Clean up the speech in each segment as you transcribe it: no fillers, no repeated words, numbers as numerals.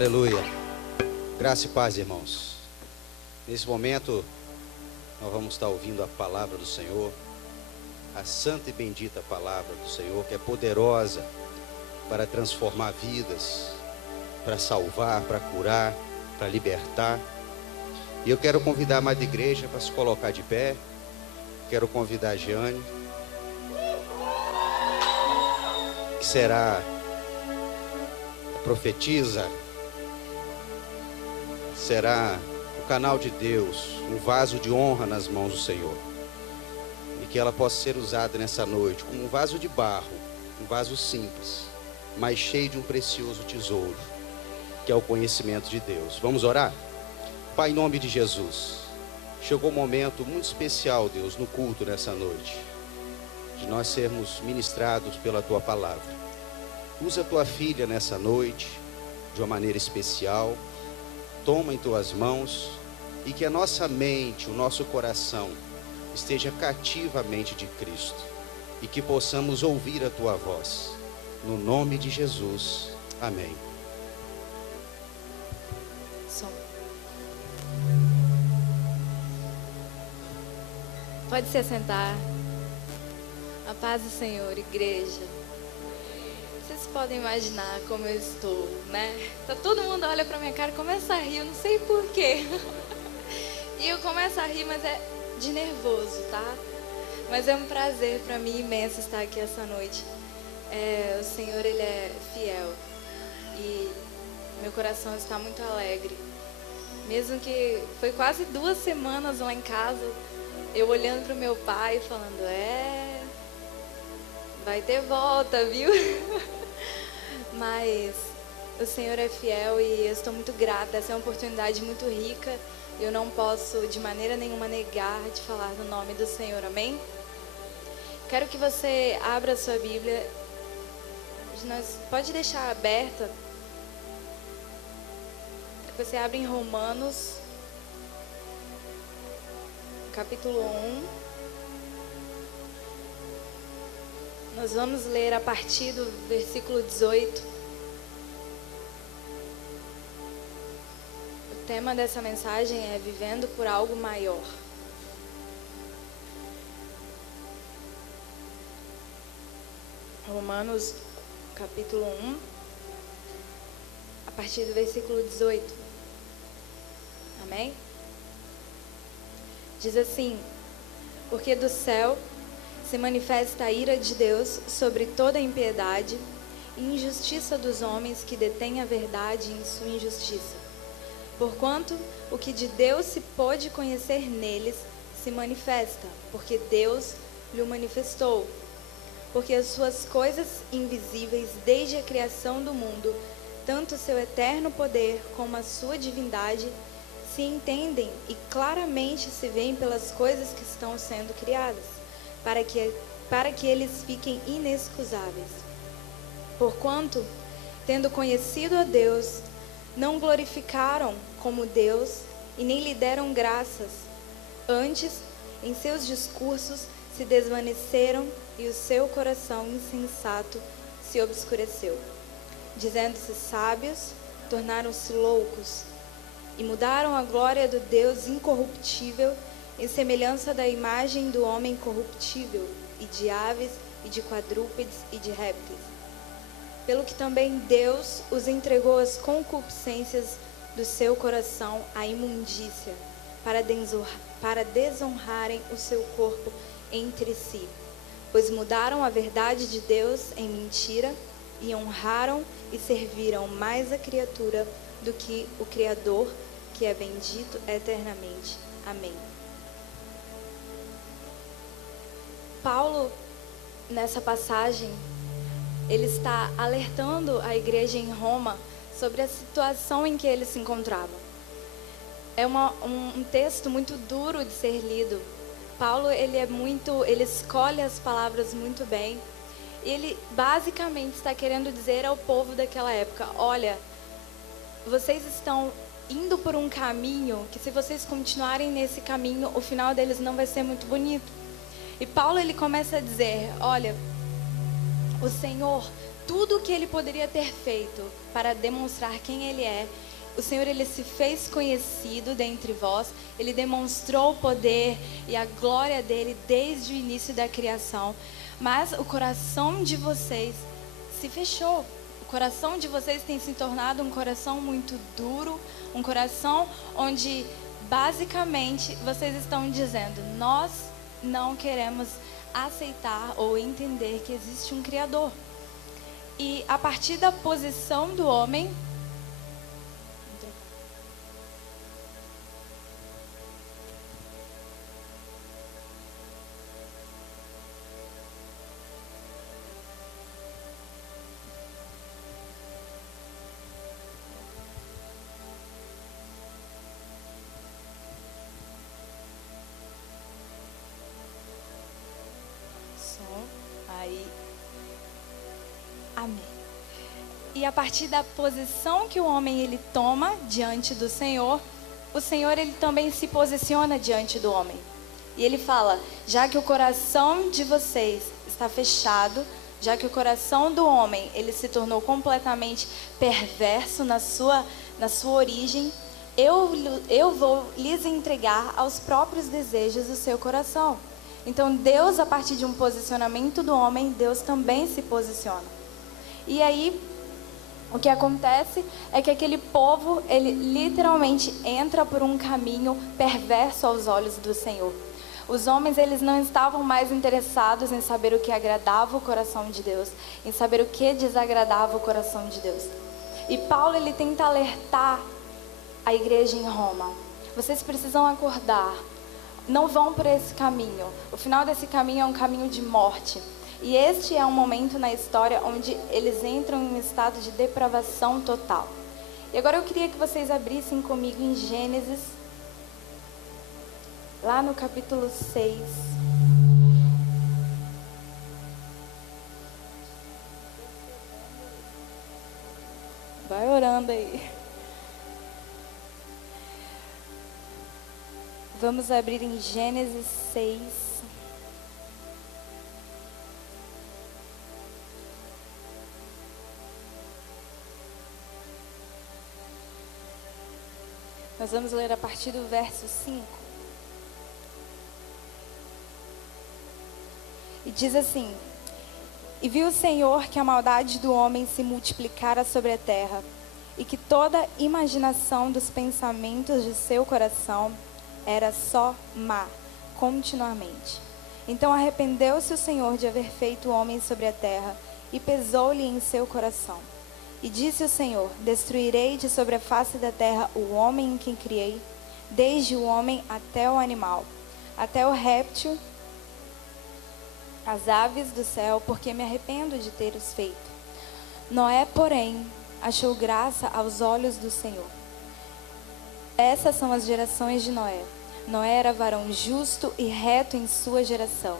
Aleluia. Graça e paz, irmãos. Nesse momento, nós vamos estar ouvindo a palavra do Senhor, a santa e bendita palavra do Senhor, que é poderosa para transformar vidas, para salvar, para curar, para libertar. E eu quero convidar a amada igreja para se colocar de pé. Quero convidar a Jeane, que será a profetisa, será o canal de Deus, um vaso de honra nas mãos do Senhor. E que ela possa ser usada nessa noite como um vaso de barro, um vaso simples, mas cheio de um precioso tesouro, que é o conhecimento de Deus. Vamos orar? Pai, em nome de Jesus, chegou um momento muito especial, Deus, no culto nessa noite, de nós sermos ministrados pela Tua palavra. Usa a Tua filha nessa noite, de uma maneira especial. Toma em Tuas mãos e que a nossa mente, o nosso coração esteja cativamente de Cristo e que possamos ouvir a Tua voz. No nome de Jesus. Amém. Pode se assentar. A paz do Senhor, igreja. Vocês podem imaginar como eu estou, né? Tá, todo mundo olha pra minha cara e começa a rir, eu não sei porquê. E eu começo a rir, mas é de nervoso, tá? Mas é um prazer pra mim imenso estar aqui essa noite. O Senhor, Ele é fiel. E meu coração está muito alegre. Mesmo que foi quase 2 semanas lá em casa, eu olhando pro meu pai e falando, vai ter volta, viu? Mas o Senhor é fiel e eu estou muito grata. Essa é uma oportunidade muito rica. Eu não posso de maneira nenhuma negar de falar no nome do Senhor, amém? Quero que você abra a sua Bíblia. Pode deixar aberta. Você abre em Romanos, capítulo 1. Nós vamos ler a partir do versículo 18. O tema dessa mensagem é Vivendo por Algo Maior. Romanos, capítulo 1, a partir do versículo 18. Amém? Diz assim: porque do céu se manifesta a ira de Deus sobre toda a impiedade e injustiça dos homens que detêm a verdade em sua injustiça. Porquanto o que de Deus se pôde conhecer neles se manifesta, porque Deus lhe manifestou. Porque as suas coisas invisíveis desde a criação do mundo, tanto o seu eterno poder como a sua divindade, se entendem e claramente se veem pelas coisas que estão sendo criadas, para que eles fiquem inexcusáveis. Porquanto, tendo conhecido a Deus, não glorificaram como Deus e nem lhe deram graças. Antes, em seus discursos se desvaneceram e o seu coração insensato se obscureceu. Dizendo-se sábios, tornaram-se loucos e mudaram a glória do Deus incorruptível em semelhança da imagem do homem corruptível, e de aves, e de quadrúpedes, e de répteis. Pelo que também Deus os entregou às concupiscências do seu coração à imundícia, para desonrarem o seu corpo entre si. Pois mudaram a verdade de Deus em mentira, e honraram e serviram mais a criatura do que o Criador, que é bendito eternamente. Amém. Paulo, nessa passagem, ele está alertando a igreja em Roma sobre a situação em que ele se encontrava. É um texto muito duro de ser lido. Paulo, ele escolhe as palavras muito bem. E ele basicamente está querendo dizer ao povo daquela época: olha, vocês estão indo por um caminho que, se vocês continuarem nesse caminho, o final deles não vai ser muito bonito. E Paulo, ele começa a dizer: olha, o Senhor tudo o que ele poderia ter feito para demonstrar quem ele é, o Senhor, ele se fez conhecido dentre vós, ele demonstrou o poder e a glória dele desde o início da criação, mas o coração de vocês se fechou. O coração de vocês tem se tornado um coração muito duro, um coração onde basicamente vocês estão dizendo: nós não queremos aceitar ou entender que existe um Criador. E a partir da posição do homem, amém. E a partir da posição que o homem ele toma diante do Senhor, o Senhor ele também se posiciona diante do homem. E ele fala: já que o coração de vocês está fechado, já que o coração do homem ele se tornou completamente perverso na sua origem, eu vou lhes entregar aos próprios desejos do seu coração. Então Deus, a partir de um posicionamento do homem, Deus também se posiciona. E aí, o que acontece é que aquele povo, ele literalmente entra por um caminho perverso aos olhos do Senhor. Os homens, eles não estavam mais interessados em saber o que agradava o coração de Deus, em saber o que desagradava o coração de Deus. E Paulo, ele tenta alertar a igreja em Roma: vocês precisam acordar, não vão por esse caminho. O final desse caminho é um caminho de morte. E este é um momento na história onde eles entram em um estado de depravação total. E agora eu queria que vocês abrissem comigo em Gênesis, lá no capítulo 6. Vai orando aí. Vamos abrir em Gênesis 6. Nós vamos ler a partir do verso 5. E diz assim: e viu o Senhor que a maldade do homem se multiplicara sobre a terra, e que toda imaginação dos pensamentos de seu coração era só má, continuamente. Então arrependeu-se o Senhor de haver feito o homem sobre a terra, e pesou-lhe em seu coração. E disse o Senhor: destruirei de sobre a face da terra o homem em quem criei, desde o homem até o animal, até o réptil, as aves do céu, porque me arrependo de ter-os feito. Noé, porém, achou graça aos olhos do Senhor. Essas são as gerações de Noé. Noé era varão justo e reto em sua geração.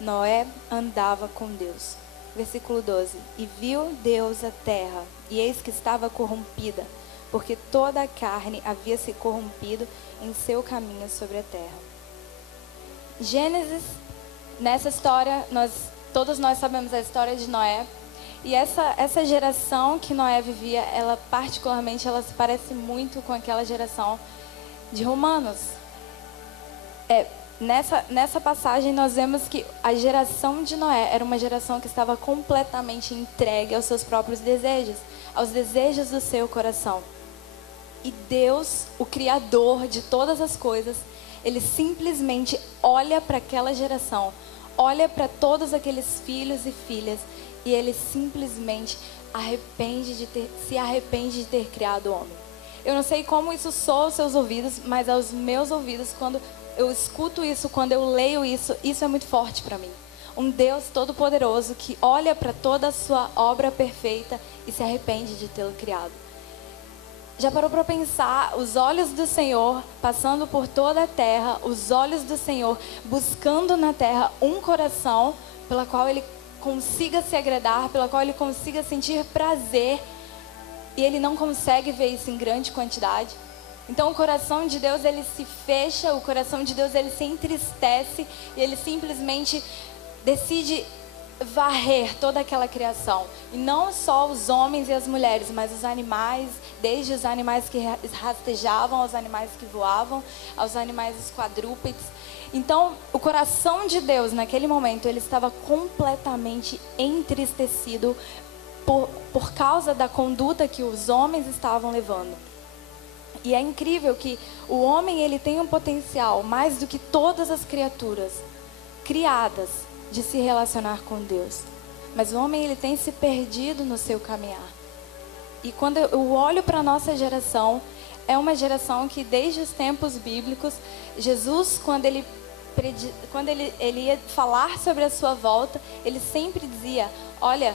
Noé andava com Deus. Versículo 12. E viu Deus a terra, e eis que estava corrompida, porque toda a carne havia se corrompido em seu caminho sobre a terra. Gênesis, nessa história, todos nós sabemos a história de Noé. E essa geração que Noé vivia, ela particularmente, ela se parece muito com aquela geração de Romanos. Nessa passagem nós vemos que a geração de Noé era uma geração que estava completamente entregue aos seus próprios desejos, aos desejos do seu coração. E Deus, o Criador de todas as coisas, ele simplesmente olha para aquela geração, olha para todos aqueles filhos e filhas, e ele simplesmente se arrepende de ter criado o homem. Eu não sei como isso soa aos seus ouvidos, mas aos meus ouvidos, quando eu escuto isso, quando eu leio isso, isso é muito forte para mim. Um Deus todo-poderoso que olha para toda a sua obra perfeita e se arrepende de tê-lo criado. Já parou para pensar os olhos do Senhor passando por toda a terra, os olhos do Senhor buscando na terra um coração pela qual ele consiga se agradar, pela qual ele consiga sentir prazer, e ele não consegue ver isso em grande quantidade? Então o coração de Deus, ele se fecha, o coração de Deus, ele se entristece, e ele simplesmente decide varrer toda aquela criação. E não só os homens e as mulheres, mas os animais, desde os animais que rastejavam, aos animais que voavam, aos animais os quadrúpedes. Então, o coração de Deus, naquele momento, ele estava completamente entristecido por causa da conduta que os homens estavam levando. E é incrível que o homem, ele tem um potencial, mais do que todas as criaturas criadas, de se relacionar com Deus. Mas o homem, ele tem se perdido no seu caminhar. E quando eu olho para a nossa geração, é uma geração que desde os tempos bíblicos, Jesus, quando ele ia falar sobre a sua volta, ele sempre dizia: olha,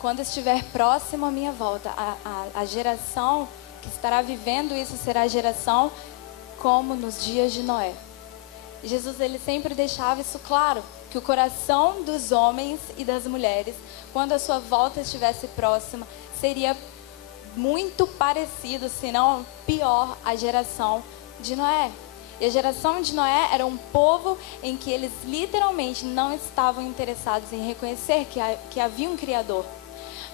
quando estiver próximo à minha volta, a geração que estará vivendo isso será a geração como nos dias de Noé. E Jesus, ele sempre deixava isso claro, que o coração dos homens e das mulheres, quando a sua volta estivesse próxima, seria muito parecido, se não pior, à geração de Noé. E a geração de Noé era um povo em que eles literalmente não estavam interessados em reconhecer que havia um Criador.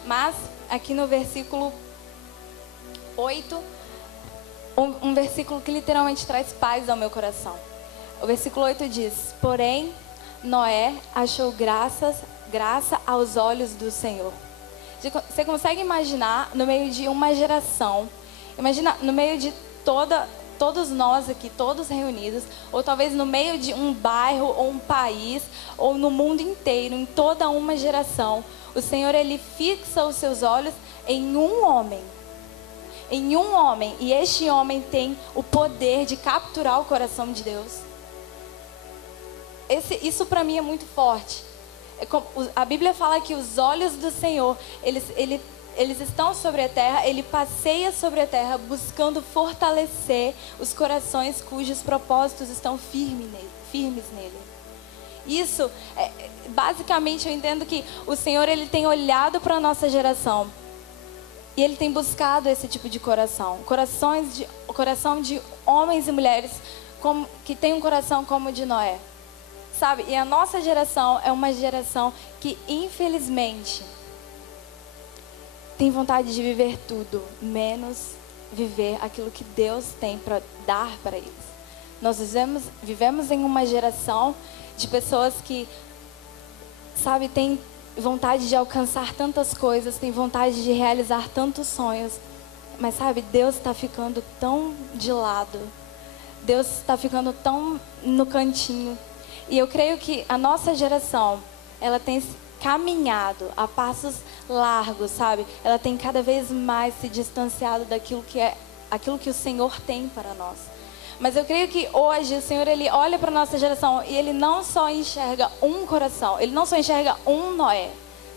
Mas aqui no versículo 8, um versículo que literalmente traz paz ao meu coração. O versículo 8 diz: porém, Noé achou graça aos olhos do Senhor. Você consegue imaginar no meio de uma geração, imagina no meio de todos nós aqui, todos reunidos, ou talvez no meio de um bairro ou um país, ou no mundo inteiro, em toda uma geração, o Senhor, ele fixa os seus olhos em um homem. Em um homem, e este homem tem o poder de capturar o coração de Deus. Isso para mim é muito forte. A Bíblia fala que os olhos do Senhor, eles estão sobre a terra, ele passeia sobre a terra buscando fortalecer os corações cujos propósitos estão firmes nele. Isso, basicamente eu entendo que o Senhor, ele tem olhado para a nossa geração e ele tem buscado esse tipo de coração. Coração de homens e mulheres que tem um coração como o de Noé. Sabe? E a nossa geração é uma geração que, infelizmente, tem vontade de viver tudo, menos viver aquilo que Deus tem para dar para eles. Nós vivemos em uma geração de pessoas que, sabe, tem vontade de alcançar tantas coisas, tem vontade de realizar tantos sonhos, mas sabe, Deus está ficando tão de lado, Deus está ficando tão no cantinho. E eu creio que a nossa geração, ela tem caminhado a passos largos, sabe? Ela tem cada vez mais se distanciado daquilo que o Senhor tem para nós. Mas eu creio que hoje o Senhor, ele olha para a nossa geração e ele não só enxerga um coração, ele não só enxerga um Noé,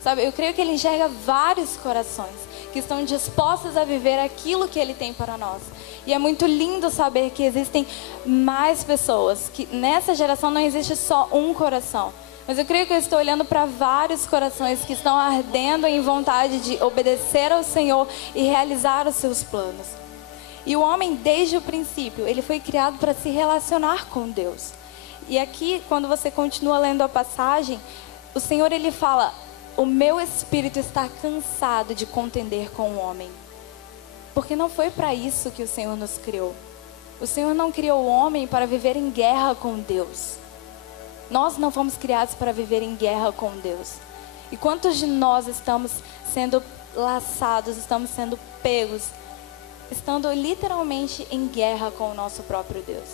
sabe? Eu creio que ele enxerga vários corações que estão dispostos a viver aquilo que ele tem para nós. E é muito lindo saber que existem mais pessoas, que nessa geração não existe só um coração. Mas eu creio que eu estou olhando para vários corações que estão ardendo em vontade de obedecer ao Senhor e realizar os seus planos. E o homem, desde o princípio, ele foi criado para se relacionar com Deus. E aqui, quando você continua lendo a passagem, o Senhor, ele fala: o meu espírito está cansado de contender com o homem. Porque não foi para isso que o Senhor nos criou. O Senhor não criou o homem para viver em guerra com Deus. Nós não fomos criados para viver em guerra com Deus. E quantos de nós estamos sendo laçados, estamos sendo pegos, estando literalmente em guerra com o nosso próprio Deus?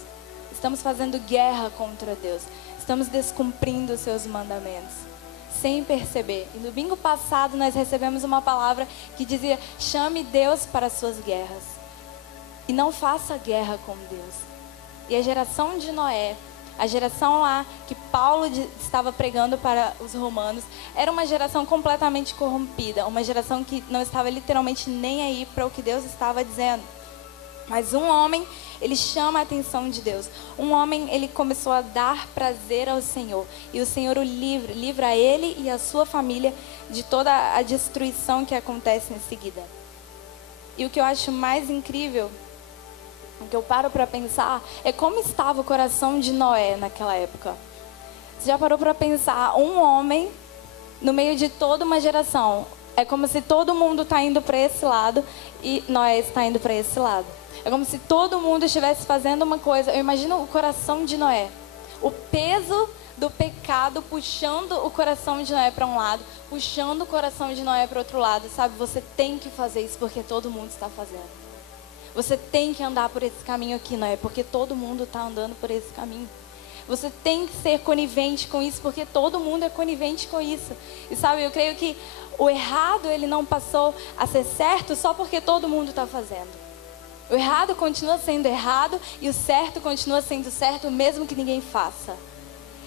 Estamos fazendo guerra contra Deus. Estamos descumprindo os seus mandamentos, sem perceber. E no domingo passado nós recebemos uma palavra que dizia: chame Deus para as suas guerras. E não faça guerra com Deus. E a geração de Noé, a geração lá que Paulo estava pregando para os romanos, era uma geração completamente corrompida. Uma geração que não estava literalmente nem aí para o que Deus estava dizendo. Mas um homem, ele chama a atenção de Deus. Um homem, ele começou a dar prazer ao Senhor. E o Senhor o livra ele e a sua família de toda a destruição que acontece em seguida. E o que eu acho mais incrível, o que eu paro para pensar, é como estava o coração de Noé naquela época. Você já parou para pensar, um homem no meio de toda uma geração, é como se todo mundo está indo para esse lado e Noé está indo para esse lado. É como se todo mundo estivesse fazendo uma coisa. Eu imagino o coração de Noé. O peso do pecado puxando o coração de Noé para um lado, puxando o coração de Noé para outro lado. Sabe, você tem que fazer isso porque todo mundo está fazendo. Você tem que andar por esse caminho aqui, Noé, porque todo mundo está andando por esse caminho. Você tem que ser conivente com isso, porque todo mundo é conivente com isso. E sabe, eu creio que o errado, ele não passou a ser certo só porque todo mundo está fazendo. O errado continua sendo errado e o certo continua sendo certo, mesmo que ninguém faça.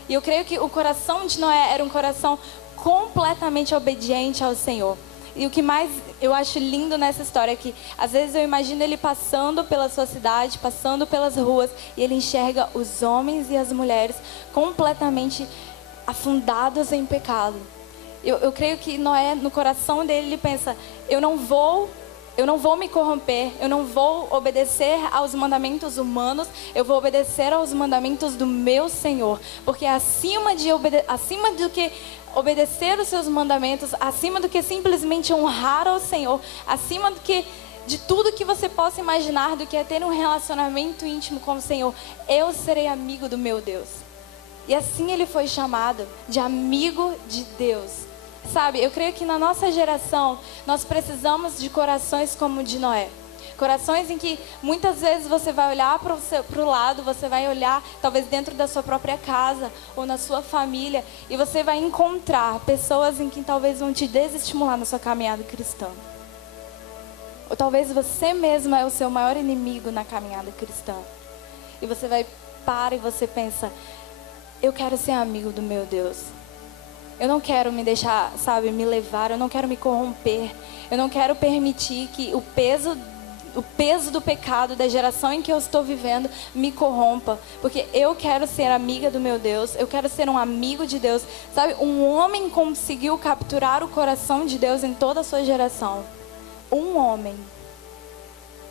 E eu creio que o coração de Noé era um coração completamente obediente ao Senhor. E o que mais eu acho lindo nessa história é que, às vezes eu imagino ele passando pela sua cidade, passando pelas ruas, e ele enxerga os homens e as mulheres completamente afundados em pecado. Eu creio que Noé, no coração dele, ele pensa, eu não vou me corromper, eu não vou obedecer aos mandamentos humanos, eu vou obedecer aos mandamentos do meu Senhor. Porque acima do que obedecer os seus mandamentos, acima do que simplesmente honrar ao Senhor, acima do que de tudo que você possa imaginar, do que é ter um relacionamento íntimo com o Senhor, eu serei amigo do meu Deus. E assim ele foi chamado de amigo de Deus. Sabe, eu creio que na nossa geração, nós precisamos de corações como o de Noé. Corações em que muitas vezes você vai olhar para o lado, você vai olhar talvez dentro da sua própria casa ou na sua família, e você vai encontrar pessoas em que talvez vão te desestimular na sua caminhada cristã. Ou talvez você mesma é o seu maior inimigo na caminhada cristã. E você vai para e você pensa, eu quero ser amigo do meu Deus. Eu não quero me deixar, sabe, me levar, eu não quero me corromper. Eu não quero permitir que o peso do pecado da geração em que eu estou vivendo me corrompa. Porque eu quero ser amiga do meu Deus, eu quero ser um amigo de Deus. Sabe, um homem conseguiu capturar o coração de Deus em toda a sua geração. Um homem.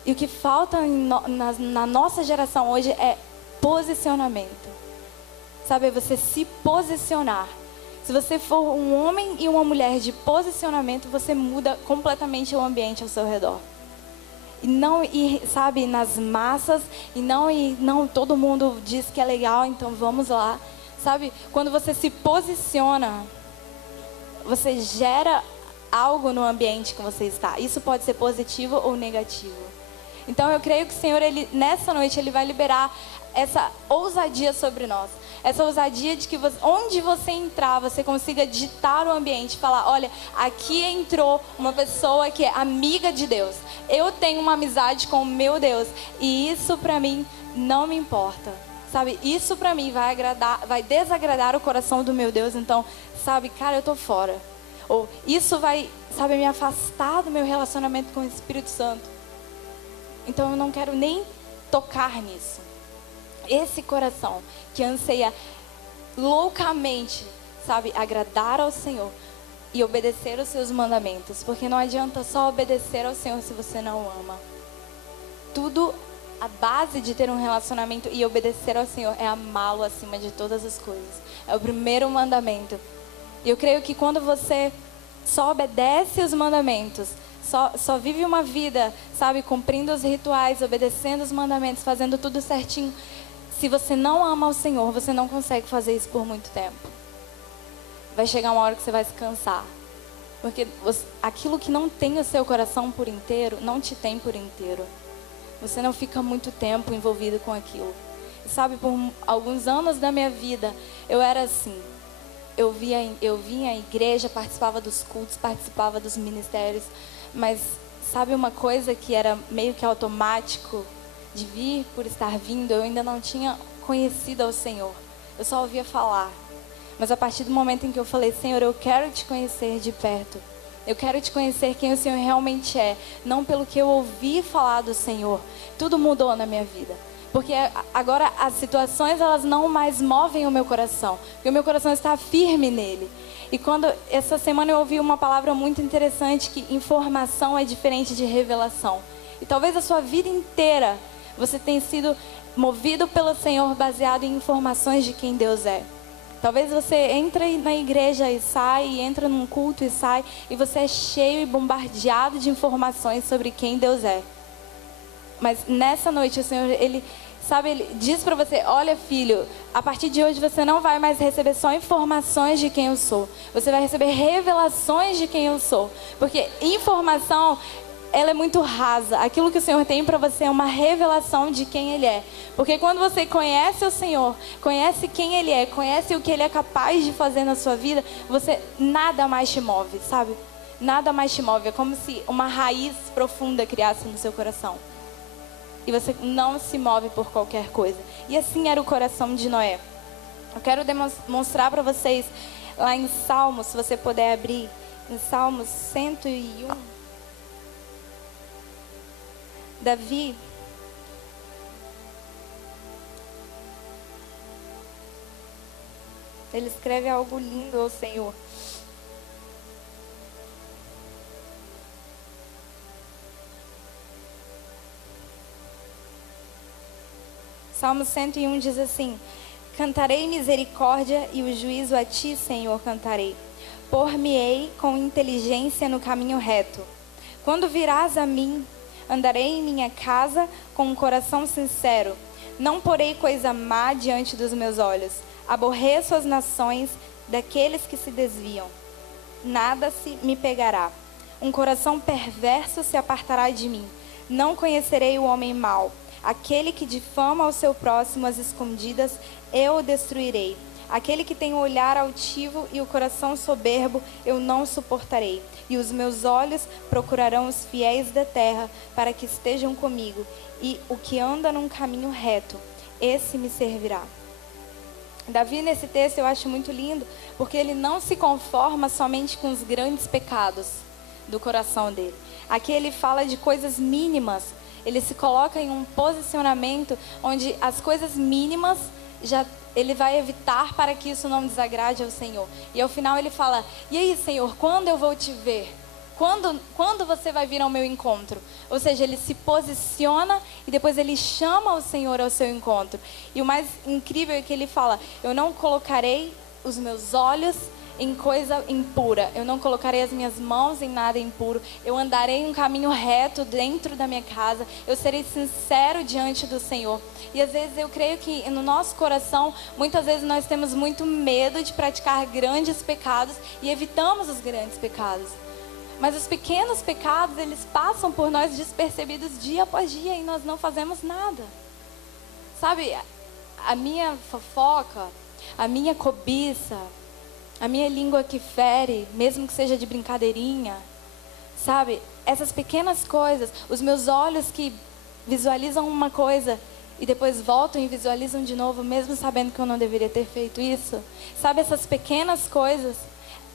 E o que falta na nossa geração hoje é posicionamento. Sabe, você se posicionar. Se você for um homem e uma mulher de posicionamento, você muda completamente o ambiente ao seu redor. E não ir, sabe, nas massas, e não todo mundo diz que é legal, então vamos lá. Sabe, quando você se posiciona, você gera algo no ambiente que você está. Isso pode ser positivo ou negativo. Então eu creio que o Senhor, nessa noite, Ele vai liberar essa ousadia sobre nós. Essa ousadia de que onde você entrar, você consiga ditar o ambiente. Falar, olha, aqui entrou uma pessoa que é amiga de Deus. Eu tenho uma amizade com o meu Deus. E isso pra mim não me importa. Sabe, isso pra mim vai desagradar o coração do meu Deus. Então, sabe, cara, eu tô fora. Ou isso vai, sabe, me afastar do meu relacionamento com o Espírito Santo. Então eu não quero nem tocar nisso. Esse coração que anseia loucamente, sabe, agradar ao Senhor e obedecer os seus mandamentos. Porque não adianta só obedecer ao Senhor se você não o ama. Tudo, a base de ter um relacionamento e obedecer ao Senhor é amá-lo acima de todas as coisas. É o primeiro mandamento. E eu creio que quando você só obedece os mandamentos, só vive uma vida, sabe, cumprindo os rituais, obedecendo os mandamentos, fazendo tudo certinho. Se você não ama o Senhor, você não consegue fazer isso por muito tempo. Vai chegar uma hora que você vai se cansar. Porque aquilo que não tem o seu coração por inteiro, não te tem por inteiro. Você não fica muito tempo envolvido com aquilo. E sabe, por alguns anos da minha vida, eu era assim. Eu vinha à igreja, participava dos cultos, participava dos ministérios. Mas sabe uma coisa que era meio que automático? De vir por estar vindo, eu ainda não tinha conhecido ao Senhor. Eu só ouvia falar. Mas a partir do momento em que eu falei, Senhor, eu quero te conhecer de perto. Eu quero te conhecer quem o Senhor realmente é. Não pelo que eu ouvi falar do Senhor. Tudo mudou na minha vida. Porque agora as situações, elas não mais movem o meu coração. Porque o meu coração está firme nele. E quando essa semana eu ouvi uma palavra muito interessante, que informação é diferente de revelação. E talvez a sua vida inteira você tenha sido movido pelo Senhor baseado em informações de quem Deus é. Talvez você entre na igreja e sai, entra num culto e sai, e você é cheio e bombardeado de informações sobre quem Deus é. Mas nessa noite o Senhor, Ele diz para você: olha, filho, a partir de hoje você não vai mais receber só informações de quem eu sou. Você vai receber revelações de quem eu sou. Porque informação, ela é muito rasa. Aquilo que o Senhor tem para você é uma revelação de quem Ele é. Porque quando você conhece o Senhor, conhece quem Ele é, conhece o que Ele é capaz de fazer na sua vida, você nada mais te move, sabe? Nada mais te move. É como se uma raiz profunda criasse no seu coração. E você não se move por qualquer coisa. E assim era o coração de Noé. Eu quero demonstrar para vocês lá em Salmos, se você puder abrir, em Salmos 101. Davi, ele escreve algo lindo ao Senhor. Salmo 101 diz assim: cantarei misericórdia e o juízo a ti, Senhor, cantarei. Por-me-ei com inteligência no caminho reto. Quando virás a mim, andarei em minha casa com um coração sincero. Não porei coisa má diante dos meus olhos. Aborreço as nações daqueles que se desviam. Nada se me pegará. Um coração perverso se apartará de mim. Não conhecerei o homem mau. Aquele que difama ao seu próximo às escondidas, eu o destruirei. Aquele que tem o olhar altivo e o coração soberbo, eu não suportarei. E os meus olhos procurarão os fiéis da terra, para que estejam comigo. E o que anda num caminho reto, esse me servirá. Davi, nesse texto, eu acho muito lindo, porque ele não se conforma somente com os grandes pecados do coração dele. Aqui ele fala de coisas mínimas. Ele se coloca em um posicionamento onde as coisas mínimas ele vai evitar para que isso não desagrade ao Senhor. E ao final ele fala: e aí, Senhor, quando eu vou te ver? Quando você vai vir ao meu encontro? Ou seja, ele se posiciona e depois ele chama o Senhor ao seu encontro. E o mais incrível é que ele fala: eu não colocarei os meus olhos em coisa impura. Eu não colocarei as minhas mãos em nada impuro. Eu andarei em um caminho reto dentro da minha casa. Eu serei sincero diante do Senhor. E às vezes eu creio que no nosso coração, muitas vezes nós temos muito medo de praticar grandes pecados e evitamos os grandes pecados. Mas os pequenos pecados, eles passam por nós despercebidos dia após dia e nós não fazemos nada. Sabe, a minha fofoca, a minha cobiça, a minha língua que fere, mesmo que seja de brincadeirinha, sabe? Essas pequenas coisas, os meus olhos que visualizam uma coisa e depois voltam e visualizam de novo, mesmo sabendo que eu não deveria ter feito isso. Sabe, essas pequenas coisas,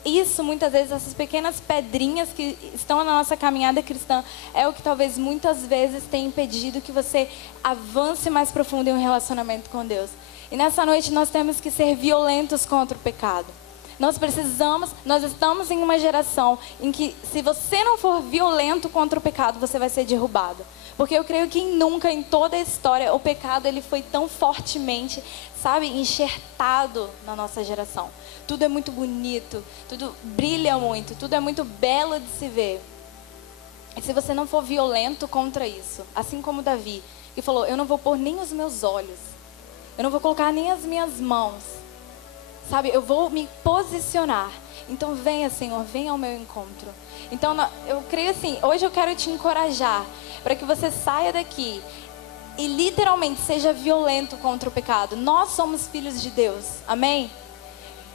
isso muitas vezes, essas pequenas pedrinhas que estão na nossa caminhada cristã, é o que talvez muitas vezes tenha impedido que você avance mais profundo em um relacionamento com Deus. E nessa noite nós temos que ser violentos contra o pecado. Nós estamos em uma geração em que, se você não for violento contra o pecado, você vai ser derrubado. Porque eu creio que nunca em toda a história o pecado ele foi tão fortemente, sabe, enxertado na nossa geração. Tudo é muito bonito, tudo brilha muito, tudo é muito belo de se ver. E se você não for violento contra isso, assim como Davi, que falou: eu não vou pôr nem os meus olhos, eu não vou colocar nem as minhas mãos, sabe, eu vou me posicionar. Então venha, Senhor, venha ao meu encontro. Então eu creio assim, hoje eu quero te encorajar para que você saia daqui e literalmente seja violento contra o pecado. Nós somos filhos de Deus, amém?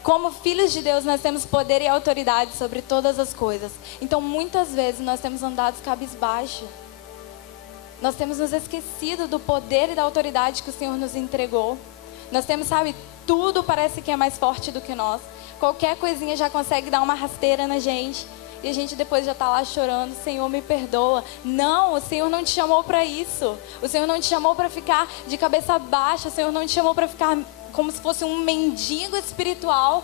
Como filhos de Deus, nós temos poder e autoridade sobre todas as coisas. Então muitas vezes nós temos andado cabisbaixo. Nós temos nos esquecido do poder e da autoridade que o Senhor nos entregou. Nós temos, sabe, tudo parece que é mais forte do que nós. Qualquer coisinha já consegue dar uma rasteira na gente. E a gente depois já está lá chorando: Senhor, me perdoa. Não, o Senhor não te chamou para isso. O Senhor não te chamou para ficar de cabeça baixa. O Senhor não te chamou para ficar como se fosse um mendigo espiritual.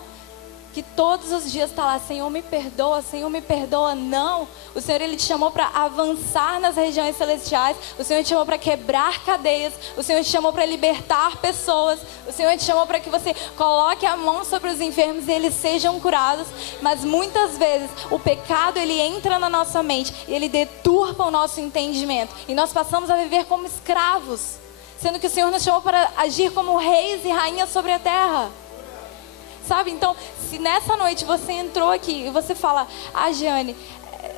que todos os dias está lá, Senhor, me perdoa, Senhor, me perdoa. Não, o Senhor, Ele te chamou para avançar nas regiões celestiais. O Senhor te chamou para quebrar cadeias. O Senhor te chamou para libertar pessoas. O Senhor te chamou para que você coloque a mão sobre os enfermos e eles sejam curados. Mas muitas vezes o pecado, ele entra na nossa mente e ele deturpa o nosso entendimento. E nós passamos a viver como escravos, sendo que o Senhor nos chamou para agir como reis e rainhas sobre a terra. Sabe, então, se nessa noite você entrou aqui e você fala, Giane,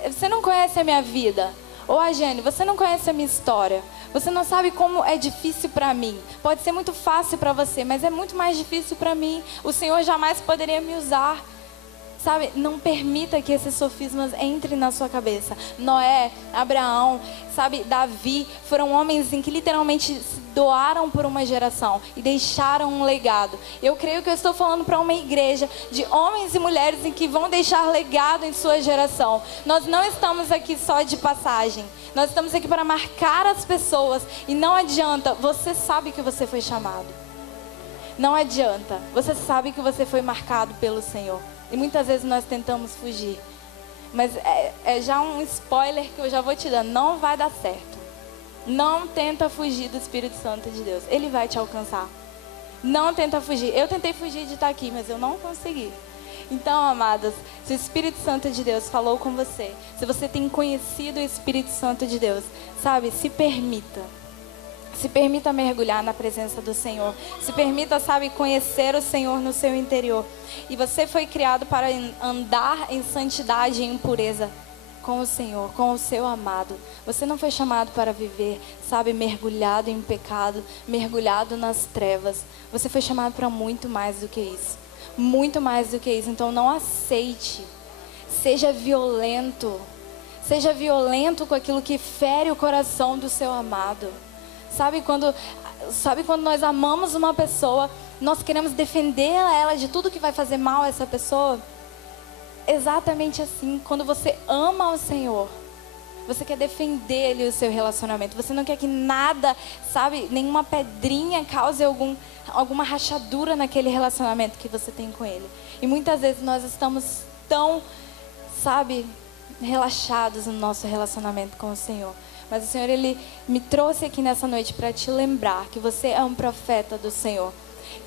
você não conhece a minha vida. Ou, Giane, você não conhece a minha história. Você não sabe como é difícil para mim. Pode ser muito fácil para você, mas é muito mais difícil para mim. O Senhor jamais poderia me usar. Sabe, não permita que esses sofismas entrem na sua cabeça. Noé, Abraão, sabe, Davi, foram homens em que literalmente se doaram por uma geração e deixaram um legado. Eu creio que eu estou falando para uma igreja de homens e mulheres em que vão deixar legado em sua geração. Nós não estamos aqui só de passagem. Nós estamos aqui para marcar as pessoas. E não adianta, você sabe que você foi chamado. Não adianta, você sabe que você foi marcado pelo Senhor. E muitas vezes nós tentamos fugir. Mas é já um spoiler que eu já vou te dar. Não vai dar certo. Não tenta fugir do Espírito Santo de Deus. Ele vai te alcançar. Não tenta fugir. Eu tentei fugir de estar aqui, mas eu não consegui. Então, amadas, se o Espírito Santo de Deus falou com você, se você tem conhecido o Espírito Santo de Deus, sabe, se permita. Se permita mergulhar na presença do Senhor. Se permita, sabe, conhecer o Senhor no seu interior. E você foi criado para andar em santidade e em pureza com o Senhor, com o seu amado. Você não foi chamado para viver, sabe, mergulhado em pecado, mergulhado nas trevas. Você foi chamado para muito mais do que isso. Muito mais do que isso. Então não aceite. Seja violento. Seja violento com aquilo que fere o coração do seu amado. Sabe quando nós amamos uma pessoa, nós queremos defender ela de tudo que vai fazer mal a essa pessoa? Exatamente assim, quando você ama o Senhor, você quer defender Ele e o seu relacionamento. Você não quer que nada, sabe, nenhuma pedrinha cause alguma rachadura naquele relacionamento que você tem com Ele. E muitas vezes nós estamos tão, sabe, relaxados no nosso relacionamento com o Senhor. Mas o Senhor, Ele me trouxe aqui nessa noite para te lembrar que você é um profeta do Senhor.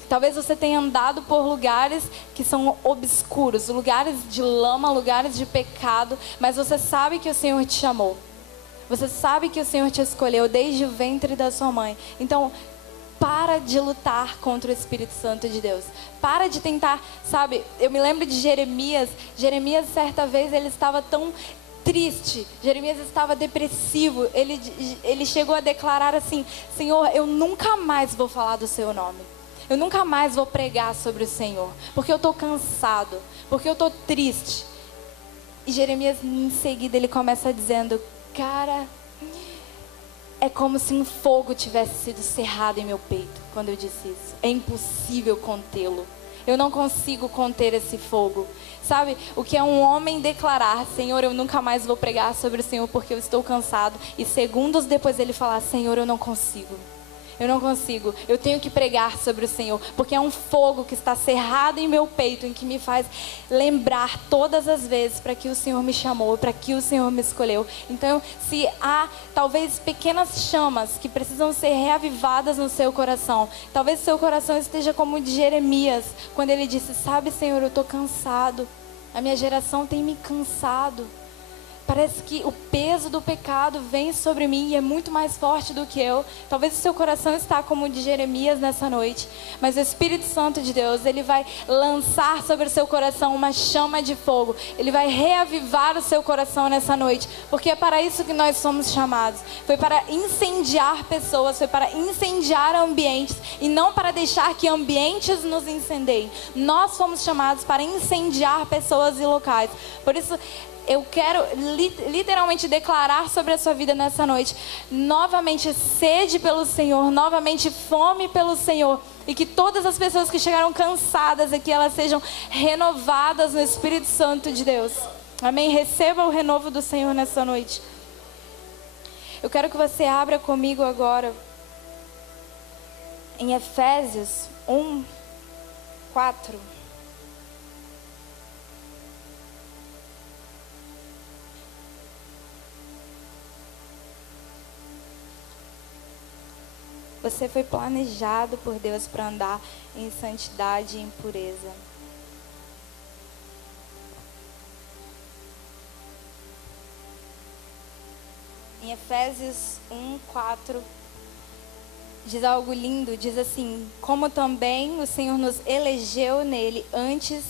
Talvez você tenha andado por lugares que são obscuros, lugares de lama, lugares de pecado, mas você sabe que o Senhor te chamou. Você sabe que o Senhor te escolheu desde o ventre da sua mãe. Então, para de lutar contra o Espírito Santo de Deus. Para de tentar, sabe, eu me lembro de Jeremias. Jeremias, certa vez, ele estava tão triste, Jeremias estava depressivo, ele chegou a declarar assim, Senhor, eu nunca mais vou falar do seu nome, eu nunca mais vou pregar sobre o Senhor, porque eu estou cansado, porque eu estou triste. E Jeremias em seguida ele começa dizendo, cara, é como se um fogo tivesse sido cerrado em meu peito, quando eu disse isso, é impossível contê-lo. Eu não consigo conter esse fogo. Sabe, o que é um homem declarar, Senhor, eu nunca mais vou pregar sobre o Senhor porque eu estou cansado. E segundos depois ele falar, Senhor, eu não consigo. Eu não consigo, eu tenho que pregar sobre o Senhor, porque é um fogo que está cerrado em meu peito, em que me faz lembrar todas as vezes para que o Senhor me chamou, para que o Senhor me escolheu. Então, se há talvez pequenas chamas que precisam ser reavivadas no seu coração, talvez seu coração esteja como o de Jeremias, quando ele disse, sabe, Senhor, eu estou cansado, a minha geração tem me cansado. Parece que o peso do pecado vem sobre mim e é muito mais forte do que eu. Talvez o seu coração está como o de Jeremias nessa noite. Mas o Espírito Santo de Deus, Ele vai lançar sobre o seu coração uma chama de fogo. Ele vai reavivar o seu coração nessa noite. Porque é para isso que nós somos chamados. Foi para incendiar pessoas, foi para incendiar ambientes. E não para deixar que ambientes nos incendiem. Nós fomos chamados para incendiar pessoas e locais. Por isso, eu quero literalmente declarar sobre a sua vida nessa noite, novamente sede pelo Senhor, novamente fome pelo Senhor, e que todas as pessoas que chegaram cansadas aqui, elas sejam renovadas no Espírito Santo de Deus. Amém? Receba o renovo do Senhor nessa noite. Eu quero que você abra comigo agora em Efésios 1:4. Você foi planejado por Deus para andar em santidade e em pureza. Em Efésios 1:4 diz algo lindo, diz assim: como também o Senhor nos elegeu nele antes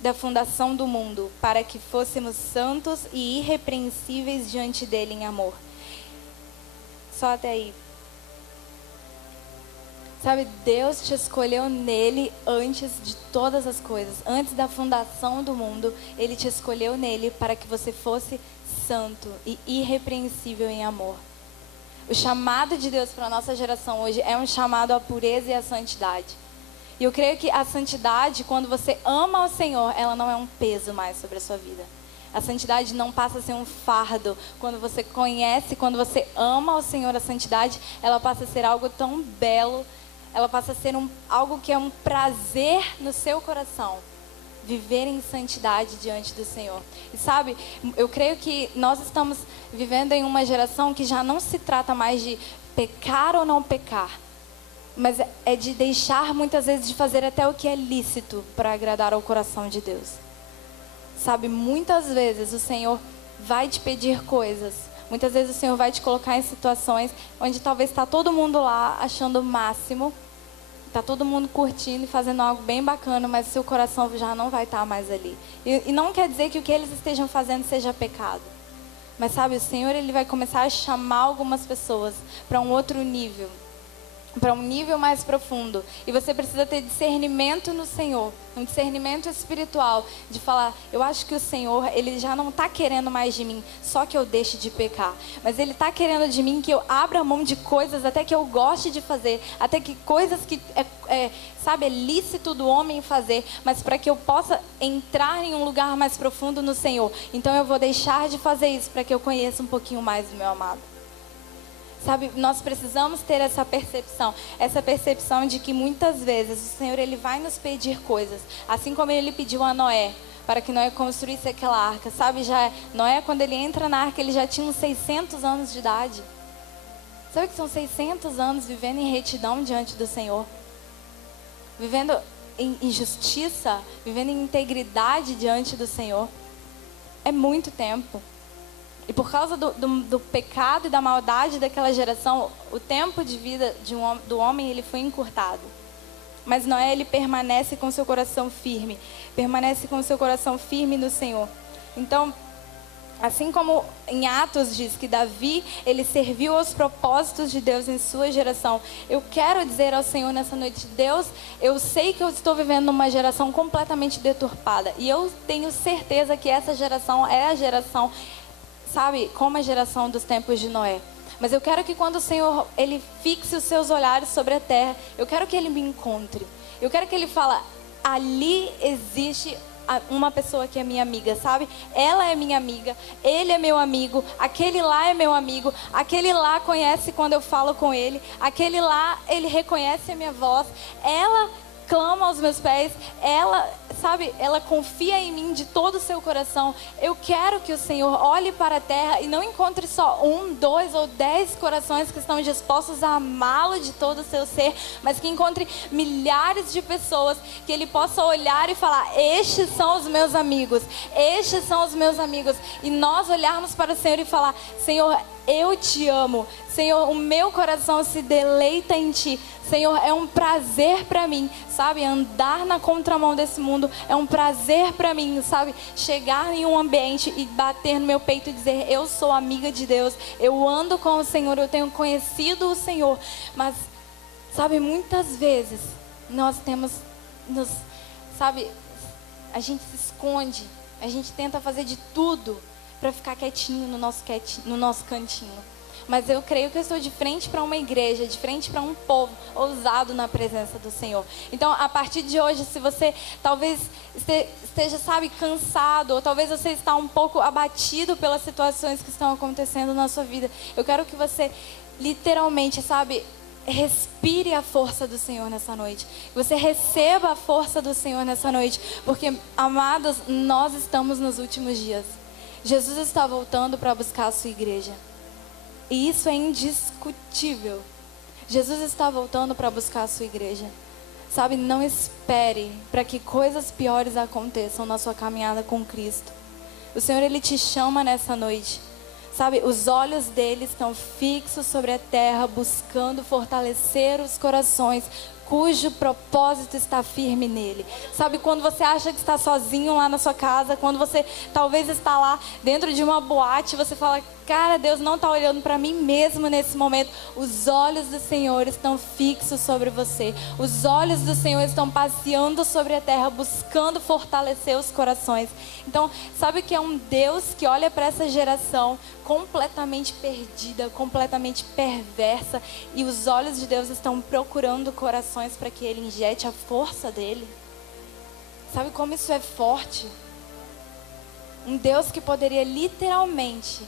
da fundação do mundo, para que fôssemos santos e irrepreensíveis diante dele em amor. Só até aí. Sabe, Deus te escolheu nele antes de todas as coisas. Antes da fundação do mundo, Ele te escolheu nele para que você fosse santo e irrepreensível em amor. O chamado de Deus para a nossa geração hoje é um chamado à pureza e à santidade. E eu creio que a santidade, quando você ama o Senhor, ela não é um peso mais sobre a sua vida. A santidade não passa a ser um fardo. Quando você conhece, quando você ama o Senhor, a santidade, ela passa a ser algo tão belo. Ela passa a ser algo que é um prazer no seu coração. Viver em santidade diante do Senhor. E sabe, eu creio que nós estamos vivendo em uma geração que já não se trata mais de pecar ou não pecar. Mas é de deixar muitas vezes de fazer até o que é lícito para agradar ao coração de Deus. Sabe, muitas vezes o Senhor vai te pedir coisas. Muitas vezes o Senhor vai te colocar em situações onde talvez está todo mundo lá achando o máximo. Está todo mundo curtindo e fazendo algo bem bacana, mas o seu coração já não vai estar mais ali. E não quer dizer que o que eles estejam fazendo seja pecado. Mas sabe, o Senhor ele vai começar a chamar algumas pessoas para um outro nível. Para um nível mais profundo. E você precisa ter discernimento no Senhor. Um discernimento espiritual. De falar, eu acho que o Senhor, Ele já não está querendo mais de mim. Só que eu deixe de pecar. Mas Ele está querendo de mim que eu abra mão de coisas até que eu goste de fazer. Até que coisas que sabe, é lícito do homem fazer. Mas para que eu possa entrar em um lugar mais profundo no Senhor. Então eu vou deixar de fazer isso para que eu conheça um pouquinho mais do meu amado. Sabe, nós precisamos ter essa percepção de que muitas vezes o Senhor ele vai nos pedir coisas, assim como Ele pediu a Noé, para que Noé construísse aquela arca. Sabe, Noé, quando ele entra na arca, ele já tinha uns 600 anos de idade. Sabe que são 600 anos vivendo em retidão diante do Senhor? Vivendo em justiça, vivendo em integridade diante do Senhor. É muito tempo. E por causa do pecado e da maldade daquela geração, o tempo de vida do homem ele foi encurtado. Mas Noé ele permanece com seu coração firme. Permanece com seu coração firme no Senhor. Então, assim como em Atos diz que Davi, ele serviu aos propósitos de Deus em sua geração. Eu quero dizer ao Senhor nessa noite, Deus, eu sei que eu estou vivendo numa geração completamente deturpada. E eu tenho certeza que essa geração é a geração, sabe, como a geração dos tempos de Noé. Mas eu quero que quando o Senhor, Ele fixe os seus olhares sobre a terra, eu quero que Ele me encontre. Eu quero que Ele fale, ali existe uma pessoa que é minha amiga, sabe? Ela é minha amiga, ele é meu amigo, aquele lá é meu amigo, aquele lá conhece quando eu falo com ele, aquele lá, ele reconhece a minha voz, ela clama aos meus pés, ela, sabe, ela confia em mim de todo o seu coração. Eu quero que o Senhor olhe para a terra e não encontre só 1, 2 ou 10 corações que estão dispostos a amá-lo de todo o seu ser, mas que encontre milhares de pessoas que Ele possa olhar e falar, estes são os meus amigos, estes são os meus amigos. E nós olharmos para o Senhor e falar, Senhor, eu te amo. Senhor, o meu coração se deleita em Ti. Senhor, é um prazer para mim, sabe? Andar na contramão desse mundo é um prazer para mim, sabe? Chegar em um ambiente e bater no meu peito e dizer, eu sou amiga de Deus. Eu ando com o Senhor, eu tenho conhecido o Senhor. Mas, sabe, muitas vezes nós sabe, a gente se esconde. A gente tenta fazer de tudo para ficar quietinho no nosso cantinho. Mas eu creio que eu estou de frente para uma igreja, de frente para um povo ousado na presença do Senhor. Então, a partir de hoje, se você talvez esteja, sabe, cansado, ou talvez você está um pouco abatido pelas situações que estão acontecendo na sua vida, eu quero que você literalmente, sabe, respire a força do Senhor nessa noite. Que você receba a força do Senhor nessa noite. Porque, amados, nós estamos nos últimos dias. Jesus está voltando para buscar a sua igreja. E isso é indiscutível. Jesus está voltando para buscar a sua igreja. Sabe, não espere para que coisas piores aconteçam na sua caminhada com Cristo. O Senhor, Ele te chama nessa noite. Sabe, os olhos dele estão fixos sobre a terra, buscando fortalecer os corações, cujo propósito está firme nele. Sabe, quando você acha que está sozinho lá na sua casa, quando você talvez está lá dentro de uma boate, você fala, cara, Deus não está olhando para mim mesmo nesse momento. Os olhos do Senhor estão fixos sobre você. Os olhos do Senhor estão passeando sobre a terra, buscando fortalecer os corações. Então, sabe que é um Deus que olha para essa geração completamente perdida, completamente perversa, e os olhos de Deus estão procurando corações para que Ele injete a força dele. Sabe como isso é forte? Um Deus que poderia literalmente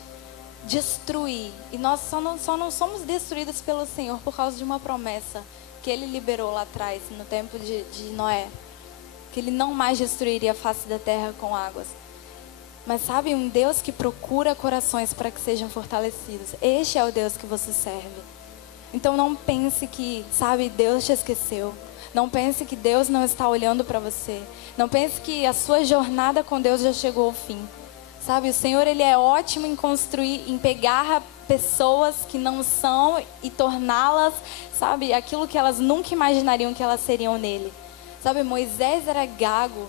destruir, e nós só não somos destruídos pelo Senhor por causa de uma promessa que Ele liberou lá atrás, no tempo de Noé, que Ele não mais destruiria a face da terra com águas. Mas sabe, um Deus que procura corações para que sejam fortalecidos. Este é o Deus que você serve. Então não pense que, sabe, Deus te esqueceu. Não pense que Deus não está olhando para você. Não pense que a sua jornada com Deus já chegou ao fim. Sabe, o Senhor, Ele é ótimo em construir, em pegar pessoas que não são e torná-las, sabe, aquilo que elas nunca imaginariam que elas seriam nele. Sabe, Moisés era gago.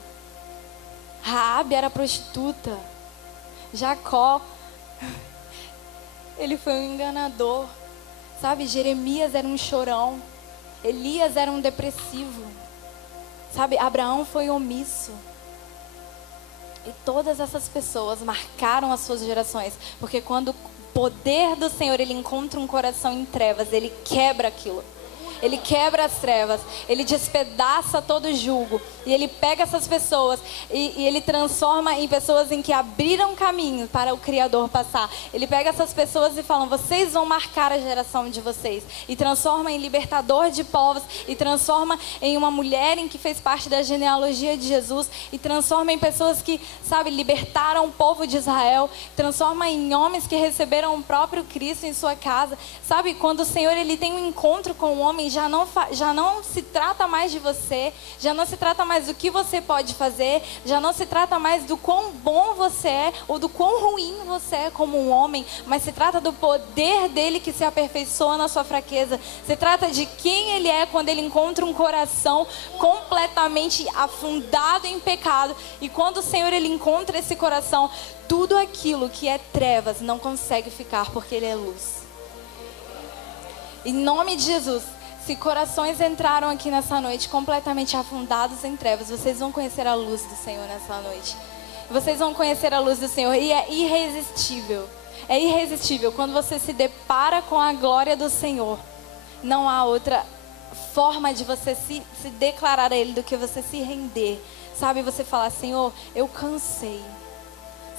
Raabe era prostituta. Jacó, ele foi um enganador. Sabe, Jeremias era um chorão. Elias era um depressivo. Sabe, Abraão foi omisso. E todas essas pessoas marcaram as suas gerações. Porque quando o poder do Senhor, ele encontra um coração em trevas, ele quebra aquilo. Ele quebra as trevas, ele despedaça todo o jugo. E ele pega essas pessoas e ele transforma em pessoas em que abriram caminho para o Criador passar. Ele pega essas pessoas e fala, vocês vão marcar a geração de vocês. E transforma em libertador de povos. E transforma em uma mulher em que fez parte da genealogia de Jesus. E transforma em pessoas que, sabe, libertaram o povo de Israel. Transforma em homens que receberam o próprio Cristo em sua casa. Sabe, quando o Senhor, ele tem um encontro com o homem, já não se trata mais de você, já não se trata mais do que você pode fazer, já não se trata mais do quão bom você é ou do quão ruim você é como um homem, mas se trata do poder dele que se aperfeiçoa na sua fraqueza. Se trata de quem ele é quando ele encontra um coração completamente afundado em pecado. E quando o Senhor, ele encontra esse coração, tudo aquilo que é trevas não consegue ficar, porque ele é luz. Em nome de Jesus, se corações entraram aqui nessa noite completamente afundados em trevas, vocês vão conhecer a luz do Senhor nessa noite. Vocês vão conhecer a luz do Senhor e é irresistível. É irresistível. Quando você se depara com a glória do Senhor, não há outra forma de você se declarar a Ele do que você se render. Sabe, você falar, Senhor, eu cansei.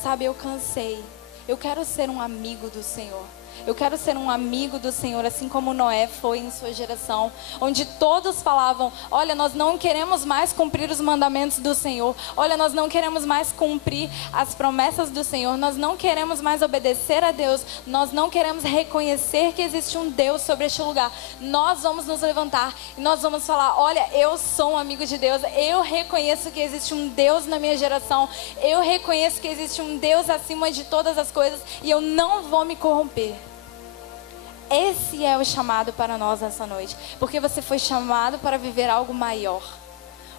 Sabe, eu cansei. Eu quero ser um amigo do Senhor. Eu quero ser um amigo do Senhor, assim como Noé foi em sua geração, onde todos falavam, olha, nós não queremos mais cumprir os mandamentos do Senhor, olha, nós não queremos mais cumprir as promessas do Senhor, nós não queremos mais obedecer a Deus, nós não queremos reconhecer que existe um Deus sobre este lugar. Nós vamos nos levantar e nós vamos falar, olha, eu sou um amigo de Deus, eu reconheço que existe um Deus na minha geração, eu reconheço que existe um Deus acima de todas as coisas e eu não vou me corromper. Esse é o chamado para nós nessa noite. Porque você foi chamado para viver algo maior.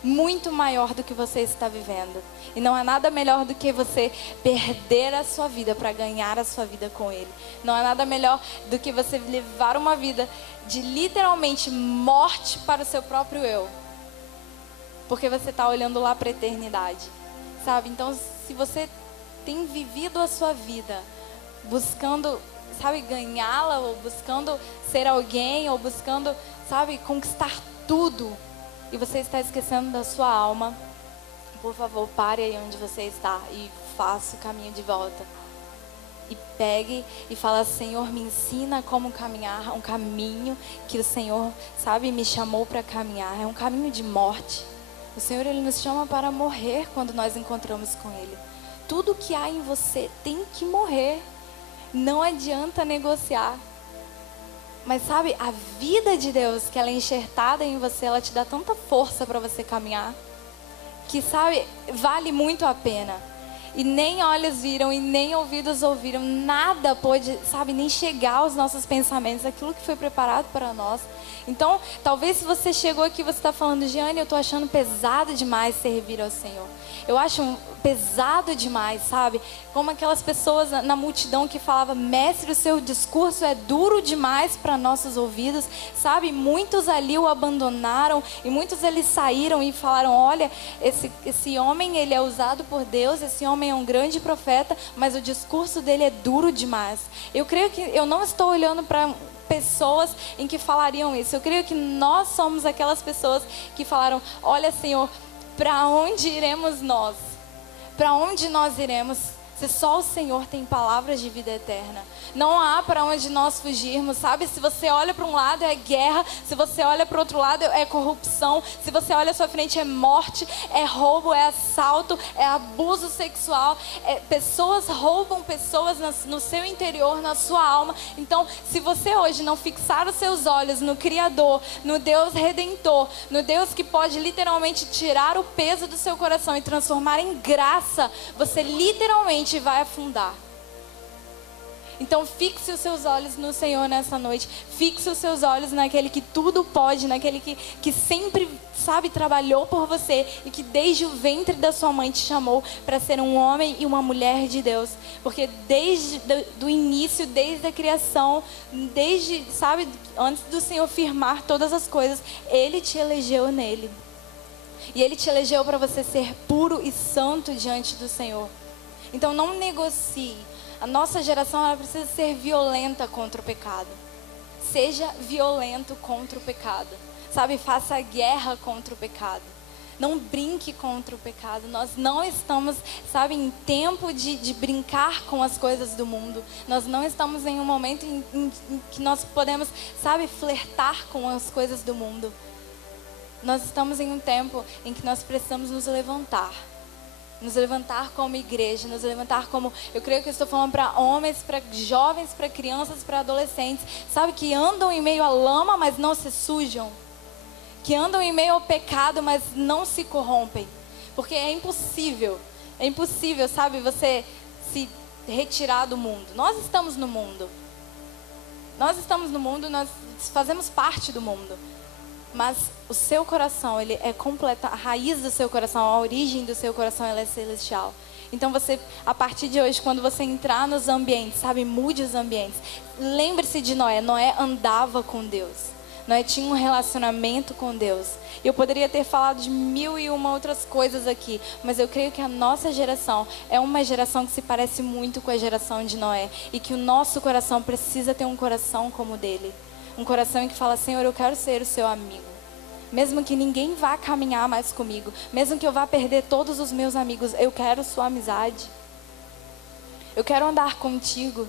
Muito maior do que você está vivendo. E não há nada melhor do que você perder a sua vida para ganhar a sua vida com Ele. Não há nada melhor do que você levar uma vida de literalmente morte para o seu próprio eu. Porque você está olhando lá para a eternidade. Sabe? Então, se você tem vivido a sua vida buscando, sabe, ganhá-la, ou buscando ser alguém, ou buscando, sabe, conquistar tudo, e você está esquecendo da sua alma, por favor, pare aí onde você está e faça o caminho de volta. E pegue e fala, Senhor, me ensina como caminhar, um caminho que o Senhor, sabe, me chamou para caminhar. É um caminho de morte. O Senhor, Ele nos chama para morrer quando nós encontramos com Ele. Tudo que há em você tem que morrer. Não adianta negociar. Mas sabe, a vida de Deus, que ela é enxertada em você, ela te dá tanta força para você caminhar, que sabe, vale muito a pena. E nem olhos viram e nem ouvidos ouviram, nada pôde, sabe, nem chegar aos nossos pensamentos, aquilo que foi preparado para nós. Então, talvez se você chegou aqui, você está falando, Giane, eu estou achando pesado demais servir ao Senhor. Eu acho pesado demais, sabe? Como aquelas pessoas na multidão que falavam, mestre, o seu discurso é duro demais para nossos ouvidos, sabe? Muitos ali o abandonaram e muitos eles saíram e falaram, olha, esse homem, ele é usado por Deus, esse homem é um grande profeta, mas o discurso dele é duro demais. Eu creio que eu não estou olhando para pessoas em que falariam isso. Eu creio que nós somos aquelas pessoas que falaram, olha, Senhor, para onde iremos nós? Para onde nós iremos? Se só o Senhor tem palavras de vida eterna. Não há para onde nós fugirmos, sabe? Se você olha para um lado é guerra, se você olha para o outro lado é corrupção, se você olha à sua frente é morte, é roubo, é assalto, é abuso sexual, pessoas roubam pessoas no seu interior, na sua alma. Então, se você hoje não fixar os seus olhos no Criador, no Deus Redentor, no Deus que pode literalmente tirar o peso do seu coração e transformar em graça, você literalmente vai afundar. Então fixe os seus olhos no Senhor nessa noite. Fixe os seus olhos naquele que tudo pode, naquele que sempre, sabe, trabalhou por você e que desde o ventre da sua mãe te chamou para ser um homem e uma mulher de Deus. Porque desde do início, desde a criação, desde, sabe, antes do Senhor firmar todas as coisas, Ele te elegeu nele. E Ele te elegeu para você ser puro e santo diante do Senhor. Então não negocie. A nossa geração, ela precisa ser violenta contra o pecado. Seja violento contra o pecado. Sabe, faça guerra contra o pecado. Não brinque contra o pecado. Nós não estamos, sabe, em tempo de brincar com as coisas do mundo. Nós não estamos em um momento em que nós podemos, sabe, flertar com as coisas do mundo. Nós estamos em um tempo em que nós precisamos nos levantar. Nos levantar como igreja, nos levantar como... Eu creio que eu estou falando para homens, para jovens, para crianças, para adolescentes. Sabe, que andam em meio à lama, mas não se sujam. Que andam em meio ao pecado, mas não se corrompem. Porque é impossível, sabe, você se retirar do mundo. Nós estamos no mundo. Nós fazemos parte do mundo. Mas o seu coração, ele é completo, a raiz do seu coração, a origem do seu coração, ela é celestial. Então você, a partir de hoje, quando você entrar nos ambientes, sabe, mude os ambientes. Lembre-se de Noé. Noé andava com Deus. Noé tinha um relacionamento com Deus. Eu poderia ter falado de 1001 outras coisas aqui, mas eu creio que a nossa geração é uma geração que se parece muito com a geração de Noé. E que o nosso coração precisa ter um coração como o dele. Um coração em que fala, Senhor, eu quero ser o seu amigo. Mesmo que ninguém vá caminhar mais comigo. Mesmo que eu vá perder todos os meus amigos. Eu quero sua amizade. Eu quero andar contigo.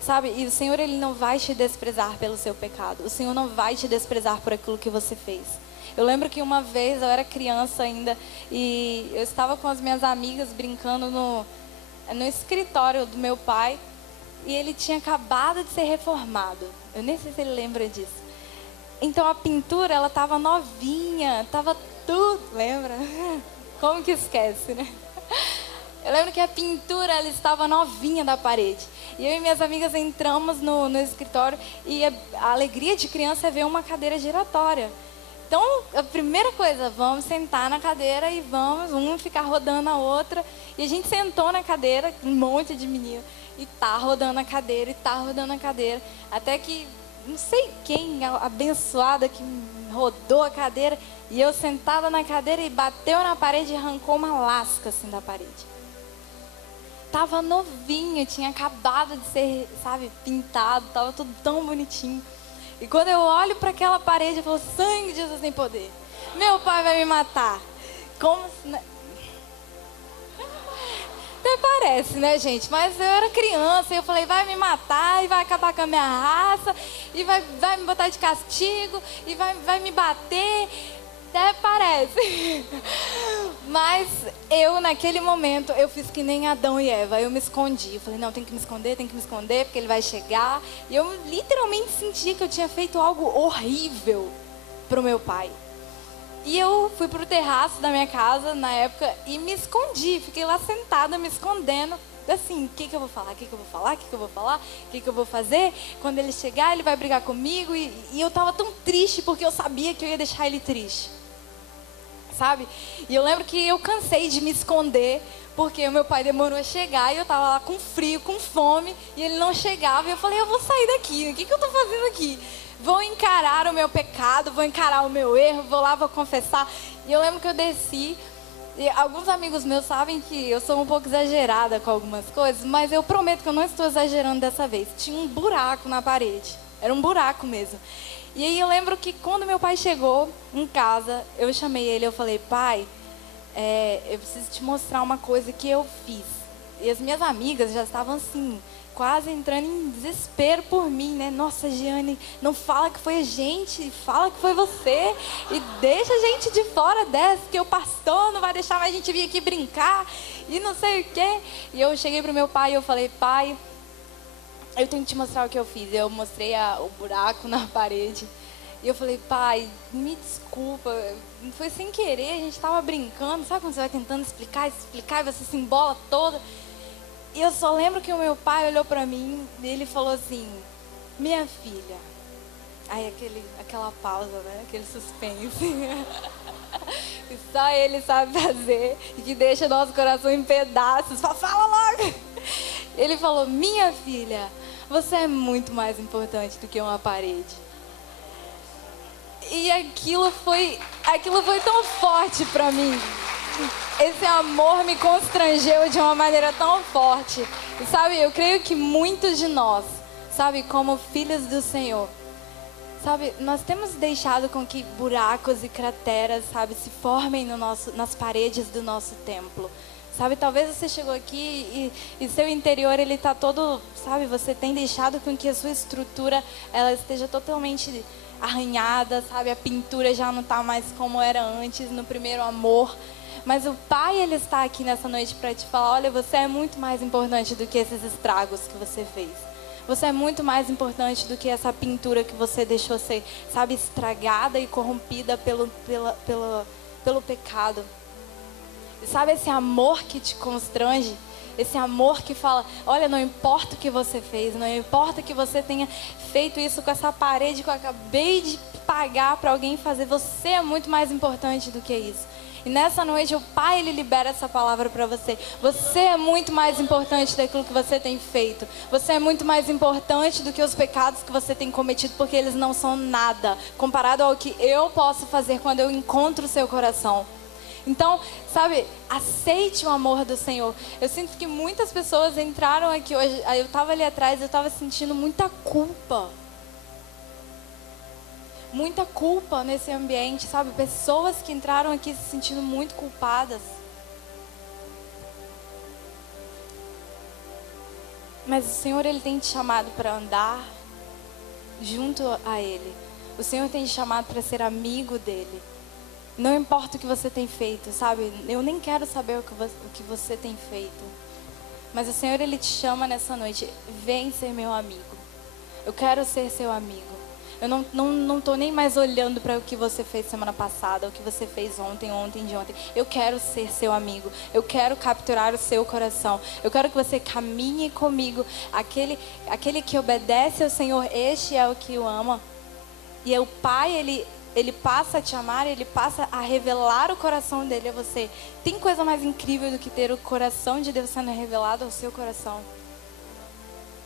Sabe, e o Senhor, Ele não vai te desprezar pelo seu pecado. O Senhor não vai te desprezar por aquilo que você fez. Eu lembro que uma vez, eu era criança ainda, e eu estava com as minhas amigas brincando no escritório do meu pai. E ele tinha acabado de ser reformado. Eu nem sei se ele lembra disso. Então a pintura, ela estava novinha, estava tudo, lembra? Como que esquece, né? Eu lembro que a pintura, ela estava novinha da parede. E eu e minhas amigas entramos no escritório e a alegria de criança é ver uma cadeira giratória. Então, a primeira coisa, vamos sentar na cadeira e vamos ficar rodando a outra. E a gente sentou na cadeira, um monte de menino. E tá rodando a cadeira, até que, não sei quem, abençoada, que rodou a cadeira. E eu sentada na cadeira e bateu na parede e arrancou uma lasca assim da parede. Tava novinho, tinha acabado de ser, sabe, pintado, tava tudo tão bonitinho. E quando eu olho para aquela parede, eu falo, sangue de Jesus tem poder. Meu pai vai me matar. Como se... Até parece, né, gente? Mas eu era criança e eu falei, vai me matar e vai acabar com a minha raça e vai me botar de castigo e vai me bater. Até parece. Mas eu, naquele momento, eu fiz que nem Adão e Eva. Eu me escondi. Eu falei, não, tem que me esconder, porque ele vai chegar. E eu literalmente senti que eu tinha feito algo horrível pro meu pai. E eu fui pro terraço da minha casa, na época, e me escondi. Fiquei lá sentada, me escondendo. Assim, o que eu vou falar? O que eu vou falar? O que eu vou falar? O que eu vou fazer? Quando ele chegar, ele vai brigar comigo. E eu tava tão triste, porque eu sabia que eu ia deixar ele triste. Sabe? E eu lembro que eu cansei de me esconder, porque o meu pai demorou a chegar e eu tava lá com frio, com fome, e ele não chegava. E eu falei, eu vou sair daqui, o que eu tô fazendo aqui? Vou encarar o meu pecado, vou encarar o meu erro, vou lá, vou confessar. E eu lembro que eu desci, e alguns amigos meus sabem que eu sou um pouco exagerada com algumas coisas, mas eu prometo que eu não estou exagerando dessa vez. Tinha um buraco na parede, era um buraco mesmo. E aí eu lembro que quando meu pai chegou em casa, eu chamei ele, eu falei, pai, eu preciso te mostrar uma coisa que eu fiz. E as minhas amigas já estavam assim, quase entrando em desespero por mim, né? Nossa, Giane, não fala que foi a gente, fala que foi você. E deixa a gente de fora dessa, que o pastor não vai deixar mais a gente vir aqui brincar. E não sei o quê. E eu cheguei pro meu pai e eu falei, pai, eu tenho que te mostrar o que eu fiz. Eu mostrei o buraco na parede. E eu falei, pai, me desculpa, foi sem querer, a gente estava brincando. Sabe quando você vai tentando explicar e você se embola toda? E eu só lembro que o meu pai olhou pra mim e ele falou assim, minha filha. Aí aquela pausa, né? Aquele suspense. Que só ele sabe fazer e que deixa nosso coração em pedaços. Fala logo! Ele falou, minha filha, você é muito mais importante do que uma parede. E aquilo foi tão forte pra mim. Esse amor me constrangeu de uma maneira tão forte. E sabe, eu creio que muitos de nós, sabe, como filhos do Senhor, sabe, nós temos deixado com que buracos e crateras, sabe, se formem nas paredes do nosso templo. Sabe, talvez você chegou aqui e seu interior, ele tá todo, sabe, você tem deixado com que a sua estrutura, ela esteja totalmente arranhada, sabe, a pintura já não tá mais como era antes, no primeiro amor. Mas o Pai, ele está aqui nessa noite para te falar, olha, você é muito mais importante do que esses estragos que você fez. Você é muito mais importante do que essa pintura que você deixou ser, sabe, estragada e corrompida pelo pecado. E sabe esse amor que te constrange? Esse amor que fala, olha, não importa o que você fez, não importa que você tenha feito isso com essa parede que eu acabei de pagar para alguém fazer, você é muito mais importante do que isso. E nessa noite o Pai, ele libera essa palavra para você. Você é muito mais importante daquilo que você tem feito. Você é muito mais importante do que os pecados que você tem cometido, porque eles não são nada comparado ao que eu posso fazer quando eu encontro o seu coração. Então, sabe, aceite o amor do Senhor. Eu sinto que muitas pessoas entraram aqui hoje, eu estava ali atrás, eu estava sentindo muita culpa. Muita culpa nesse ambiente, sabe? Pessoas que entraram aqui se sentindo muito culpadas. Mas o Senhor, ele tem te chamado para andar junto a Ele. O Senhor tem te chamado para ser amigo dEle. Não importa o que você tem feito, sabe? Eu nem quero saber o que você tem feito. Mas o Senhor, ele te chama nessa noite. Vem ser meu amigo. Eu quero ser seu amigo. Eu não tô nem mais olhando para o que você fez semana passada, o que você fez ontem de ontem. Eu quero ser seu amigo. Eu quero capturar o seu coração. Eu quero que você caminhe comigo. Aquele que obedece ao Senhor, este é o que o ama. E o Pai, ele passa a te amar, ele passa a revelar o coração dele a você. Tem coisa mais incrível do que ter o coração de Deus sendo revelado ao seu coração?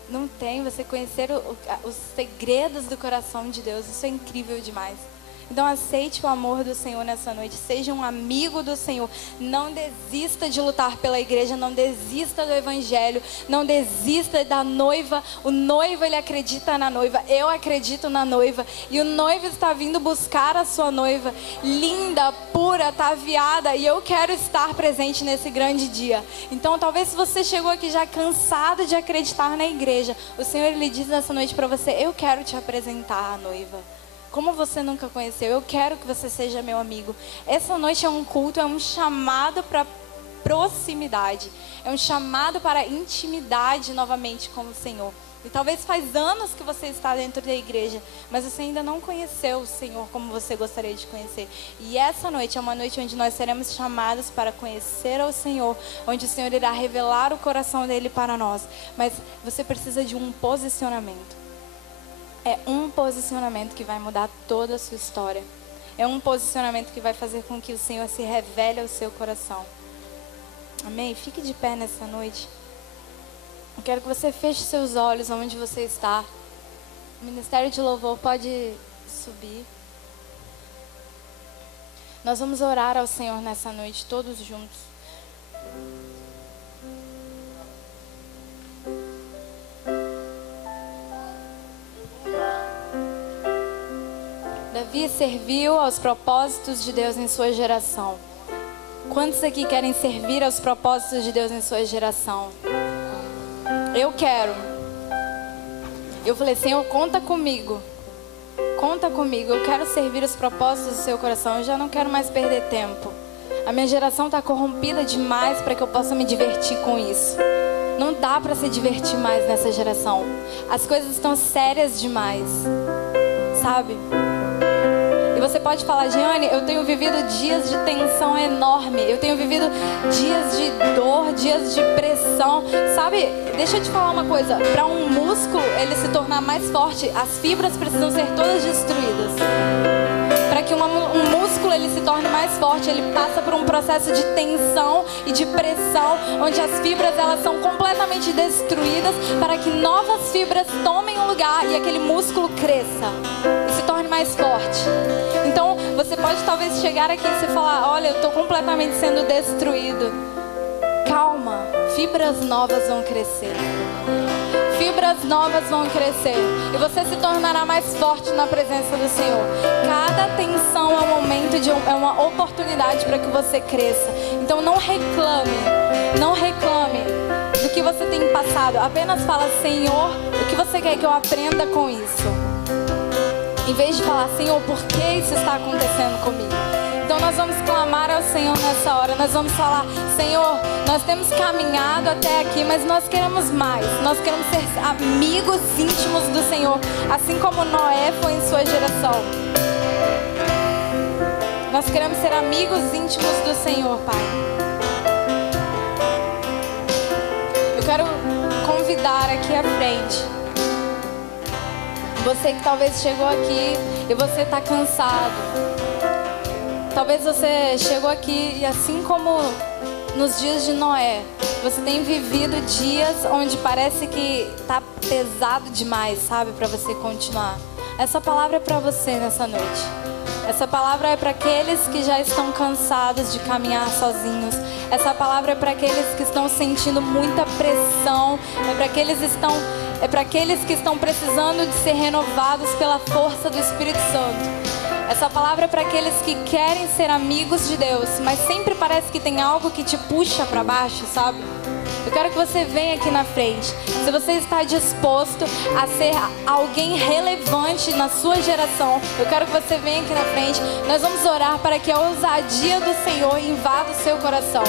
Não tem, você conhecer os segredos do coração de Deus, isso é incrível demais. Então aceite o amor do Senhor nessa noite, seja um amigo do Senhor. Não desista de lutar pela igreja, não desista do evangelho, não desista da noiva. O noivo, ele acredita na noiva, eu acredito na noiva. E o noivo está vindo buscar a sua noiva, linda, pura, ataviada. E eu quero estar presente nesse grande dia. Então talvez se você chegou aqui já cansado de acreditar na igreja, o Senhor, ele diz nessa noite para você, eu quero te apresentar a noiva. como você nunca conheceu. Eu quero que você seja meu amigo. Essa noite é um culto, é um chamado para proximidade. É um chamado para intimidade novamente com o Senhor. E talvez faz anos que você está dentro da igreja, mas você ainda não conheceu o Senhor como você gostaria de conhecer. E essa noite é uma noite onde nós seremos chamados para conhecer ao Senhor, onde o Senhor irá revelar o coração dele para nós. Mas você precisa de um posicionamento. É um posicionamento que vai mudar toda a sua história. É um posicionamento que vai fazer com que o Senhor se revele ao seu coração. Amém? Fique de pé nessa noite. Eu quero que você feche seus olhos onde você está. O Ministério de Louvor pode subir. Nós vamos orar ao Senhor nessa noite, todos juntos. Davi serviu aos propósitos de Deus em sua geração. Quantos aqui querem servir aos propósitos de Deus em sua geração? Eu quero. Eu falei, Senhor, conta comigo. Conta comigo. Eu quero servir os propósitos do seu coração. Eu já não quero mais perder tempo. A minha geração está corrompida demais para que eu possa me divertir com isso. Não dá para se divertir mais nessa geração. As coisas estão sérias demais. Sabe? E você pode falar, Giane, eu tenho vivido dias de tensão enorme. Eu tenho vivido dias de dor, dias de pressão. Sabe, deixa eu te falar uma coisa. Para um músculo ele se tornar mais forte, as fibras precisam ser todas destruídas. Para que um músculo ele se torne mais forte, ele passa por um processo de tensão e de pressão, onde as fibras elas são completamente destruídas para que novas fibras tomem o lugar e aquele músculo cresça e se torne mais forte. Então, você pode talvez chegar aqui e se falar, olha, eu estou completamente sendo destruído. Calma, fibras novas vão crescer. Fibras novas vão crescer. E você se tornará mais forte na presença do Senhor. Cada tensão é um momento, é uma oportunidade para que você cresça. Então não reclame do que você tem passado. Apenas fala, Senhor, o que você quer que eu aprenda com isso? Em vez de falar, Senhor, por que isso está acontecendo comigo? Então nós vamos clamar ao Senhor nessa hora. Nós vamos falar, Senhor, nós temos caminhado até aqui, mas nós queremos mais. Nós queremos ser amigos íntimos do Senhor, assim como Noé foi em sua geração. Nós queremos ser amigos íntimos do Senhor, Pai. Eu quero convidar aqui à frente você que talvez chegou aqui e você está cansado. Talvez você chegou aqui e assim como nos dias de Noé, você tem vivido dias onde parece que está pesado demais, sabe, para você continuar. Essa palavra é para você nessa noite. Essa palavra é para aqueles que já estão cansados de caminhar sozinhos. Essa palavra é para aqueles que estão sentindo muita pressão. É para aqueles que estão precisando de ser renovados pela força do Espírito Santo. Essa palavra é para aqueles que querem ser amigos de Deus, mas sempre parece que tem algo que te puxa para baixo, sabe? Eu quero que você venha aqui na frente. Se você está disposto a ser alguém relevante na sua geração, eu quero que você venha aqui na frente. Nós vamos orar para que a ousadia do Senhor invada o seu coração.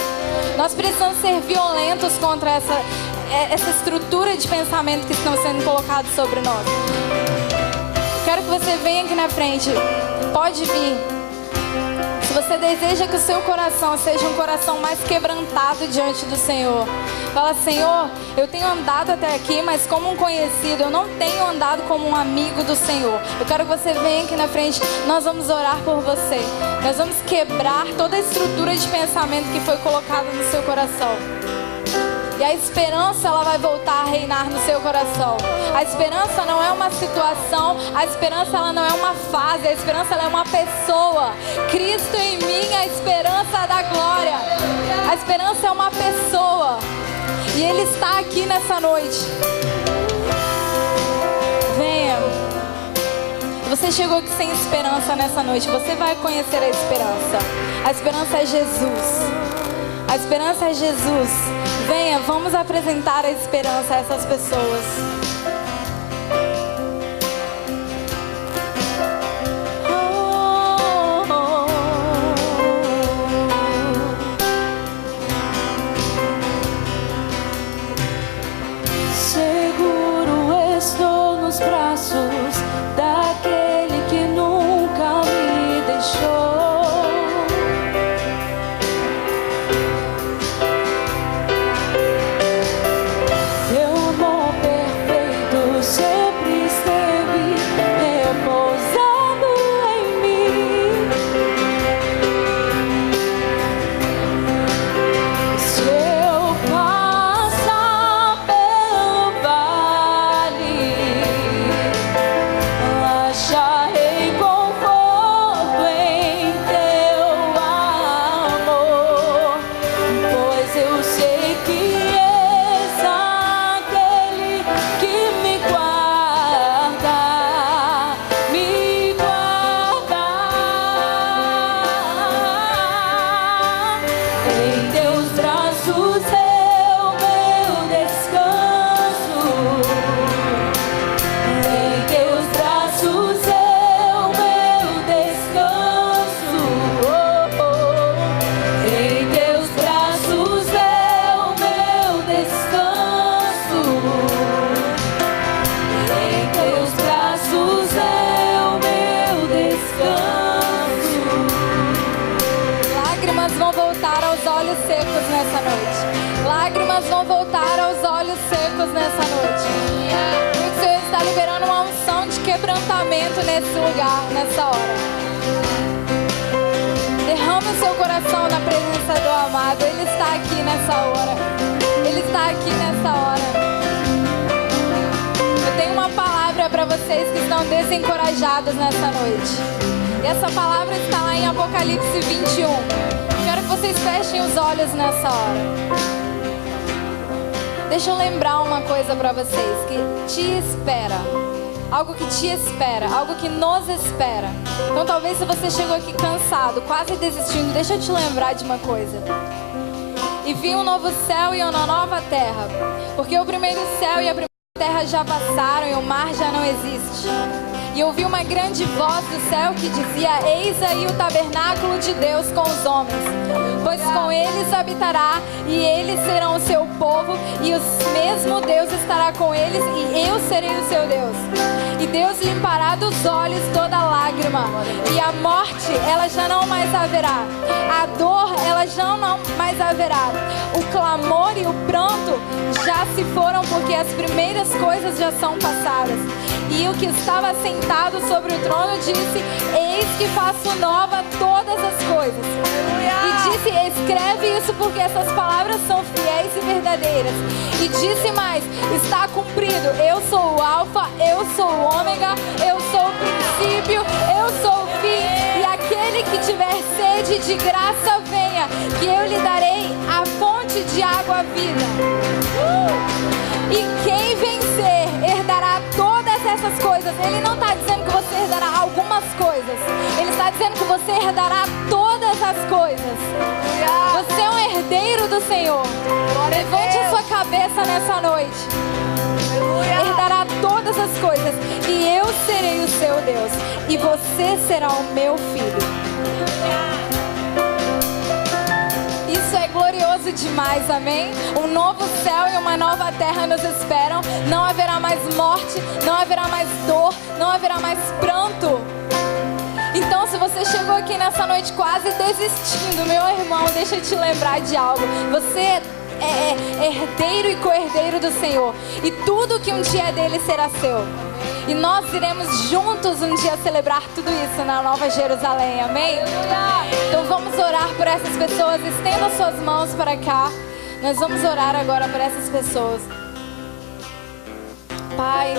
Nós precisamos ser violentos contra essa estrutura de pensamento que estão sendo colocados sobre nós. Eu quero que você venha aqui na frente. Pode vir. Se você deseja que o seu coração seja um coração mais quebrantado diante do Senhor, fala, Senhor, eu tenho andado até aqui, mas como um conhecido, eu não tenho andado como um amigo do Senhor. Eu quero que você venha aqui na frente, nós vamos orar por você. Nós vamos quebrar toda a estrutura de pensamento que foi colocada no seu coração. E a esperança, ela vai voltar a reinar no seu coração. A esperança não é uma situação, a esperança ela não é uma fase, a esperança ela é uma pessoa. Cristo em mim, a esperança da glória. A esperança é uma pessoa. E Ele está aqui nessa noite. Venha. Você chegou aqui sem esperança nessa noite, você vai conhecer a esperança. A esperança é Jesus. A esperança é Jesus. Venha, vamos apresentar a esperança a essas pessoas. nessa hora. Derrame o seu coração na presença do amado. Ele está aqui nessa hora. Ele está aqui nessa hora. Eu tenho uma palavra para vocês que estão desencorajados nessa noite. E essa palavra está lá em Apocalipse 21. Quero que vocês fechem os olhos nessa hora. Deixa eu lembrar uma coisa para vocês, que te espera. Algo que te espera, algo que nos espera. Então talvez se você chegou aqui cansado, quase desistindo, deixa eu te lembrar de uma coisa. E vi um novo céu e uma nova terra. Porque o primeiro céu e a primeira terra já passaram e o mar já não existe. E ouvi uma grande voz do céu que dizia: eis aí o tabernáculo de Deus com os homens. Pois com eles habitará, e eles serão o seu povo, e o mesmo Deus estará com eles, e eu serei o seu Deus. E Deus limpará dos olhos toda lágrima, e a morte, ela já não mais haverá. A dor, ela já não mais haverá. O clamor e o pranto já se foram, porque as primeiras coisas já são passadas. E o que estava sentado sobre o trono disse: eis que faço nova todas as coisas. E disse: escreve isso, porque essas palavras são fiéis e verdadeiras. E disse mais: está cumprido. Eu sou o Alfa, eu sou o Ômega, eu sou o princípio, eu sou o fim. E aquele que tiver sede, de graça venha, que eu lhe darei a fonte de água viva. E quem vencer herdará todas essas coisas. Ele não está dizendo que você herdará algumas coisas. Ele está dizendo que você herdará todas as coisas. Você é um herdeiro do Senhor. Levante a sua cabeça nessa noite. Herdará todas as coisas. E eu serei o seu Deus. E você será o meu filho. Isso é glorioso demais, amém? Um novo céu e uma nova terra nos esperam. Não haverá mais morte, não haverá mais dor, não haverá mais pranto. Então, se você chegou aqui nessa noite quase desistindo, meu irmão, deixa eu te lembrar de algo. Você é herdeiro e co-herdeiro do Senhor. E tudo que um dia é dele será seu. E nós iremos juntos um dia celebrar tudo isso na Nova Jerusalém, amém? Então vamos orar por essas pessoas. Estenda suas mãos para cá. Nós vamos orar agora por essas pessoas. Pai,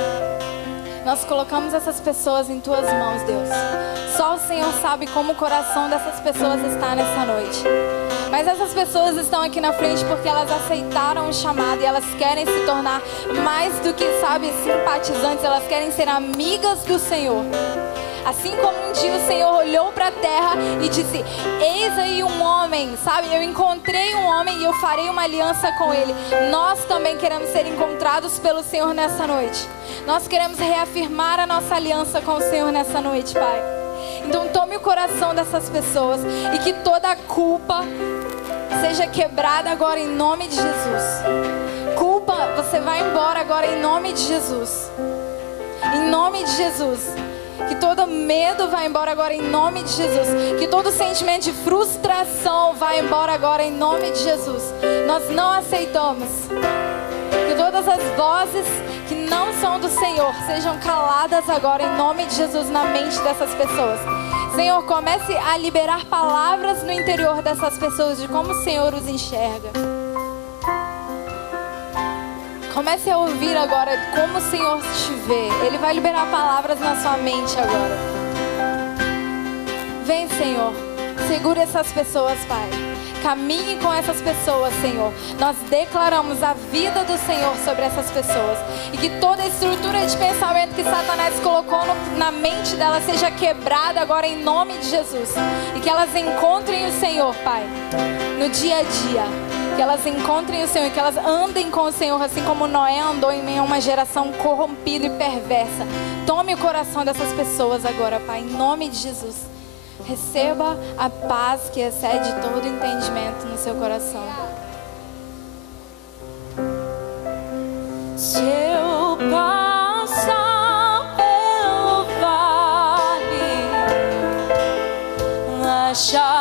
nós colocamos essas pessoas em tuas mãos, Deus. Só o Senhor sabe como o coração dessas pessoas está nessa noite. Mas essas pessoas estão aqui na frente porque elas aceitaram o chamado e elas querem se tornar mais do que, sabe, simpatizantes. Elas querem ser amigas do Senhor. Assim como um dia o Senhor olhou para a terra e disse: eis aí um homem, sabe? Eu encontrei um homem e eu farei uma aliança com ele. Nós também queremos ser encontrados pelo Senhor nessa noite. Nós queremos reafirmar a nossa aliança com o Senhor nessa noite, Pai. Então tome o coração dessas pessoas e que toda a culpa seja quebrada agora em nome de Jesus. Culpa, você vai embora agora em nome de Jesus. Em nome de Jesus. Que todo medo vá embora agora em nome de Jesus. Que todo sentimento de frustração vá embora agora em nome de Jesus. Nós não aceitamos. Que todas as vozes que não são do Senhor sejam caladas agora em nome de Jesus na mente dessas pessoas. Senhor, comece a liberar palavras no interior dessas pessoas de como o Senhor os enxerga. Comece a ouvir agora como o Senhor te vê. Ele vai liberar palavras na sua mente agora. Vem, Senhor. Segura essas pessoas, Pai. Caminhe com essas pessoas, Senhor. Nós declaramos a vida do Senhor sobre essas pessoas. E que toda estrutura de pensamento que Satanás colocou na mente delas seja quebrada agora em nome de Jesus. E que elas encontrem o Senhor, Pai, no dia a dia. Que elas encontrem o Senhor, que elas andem com o Senhor, assim como Noé andou em meio a uma geração corrompida e perversa. Tome o coração dessas pessoas agora, Pai, em nome de Jesus. Receba a paz que excede todo entendimento no seu coração. Se eu passar pelo vale, achar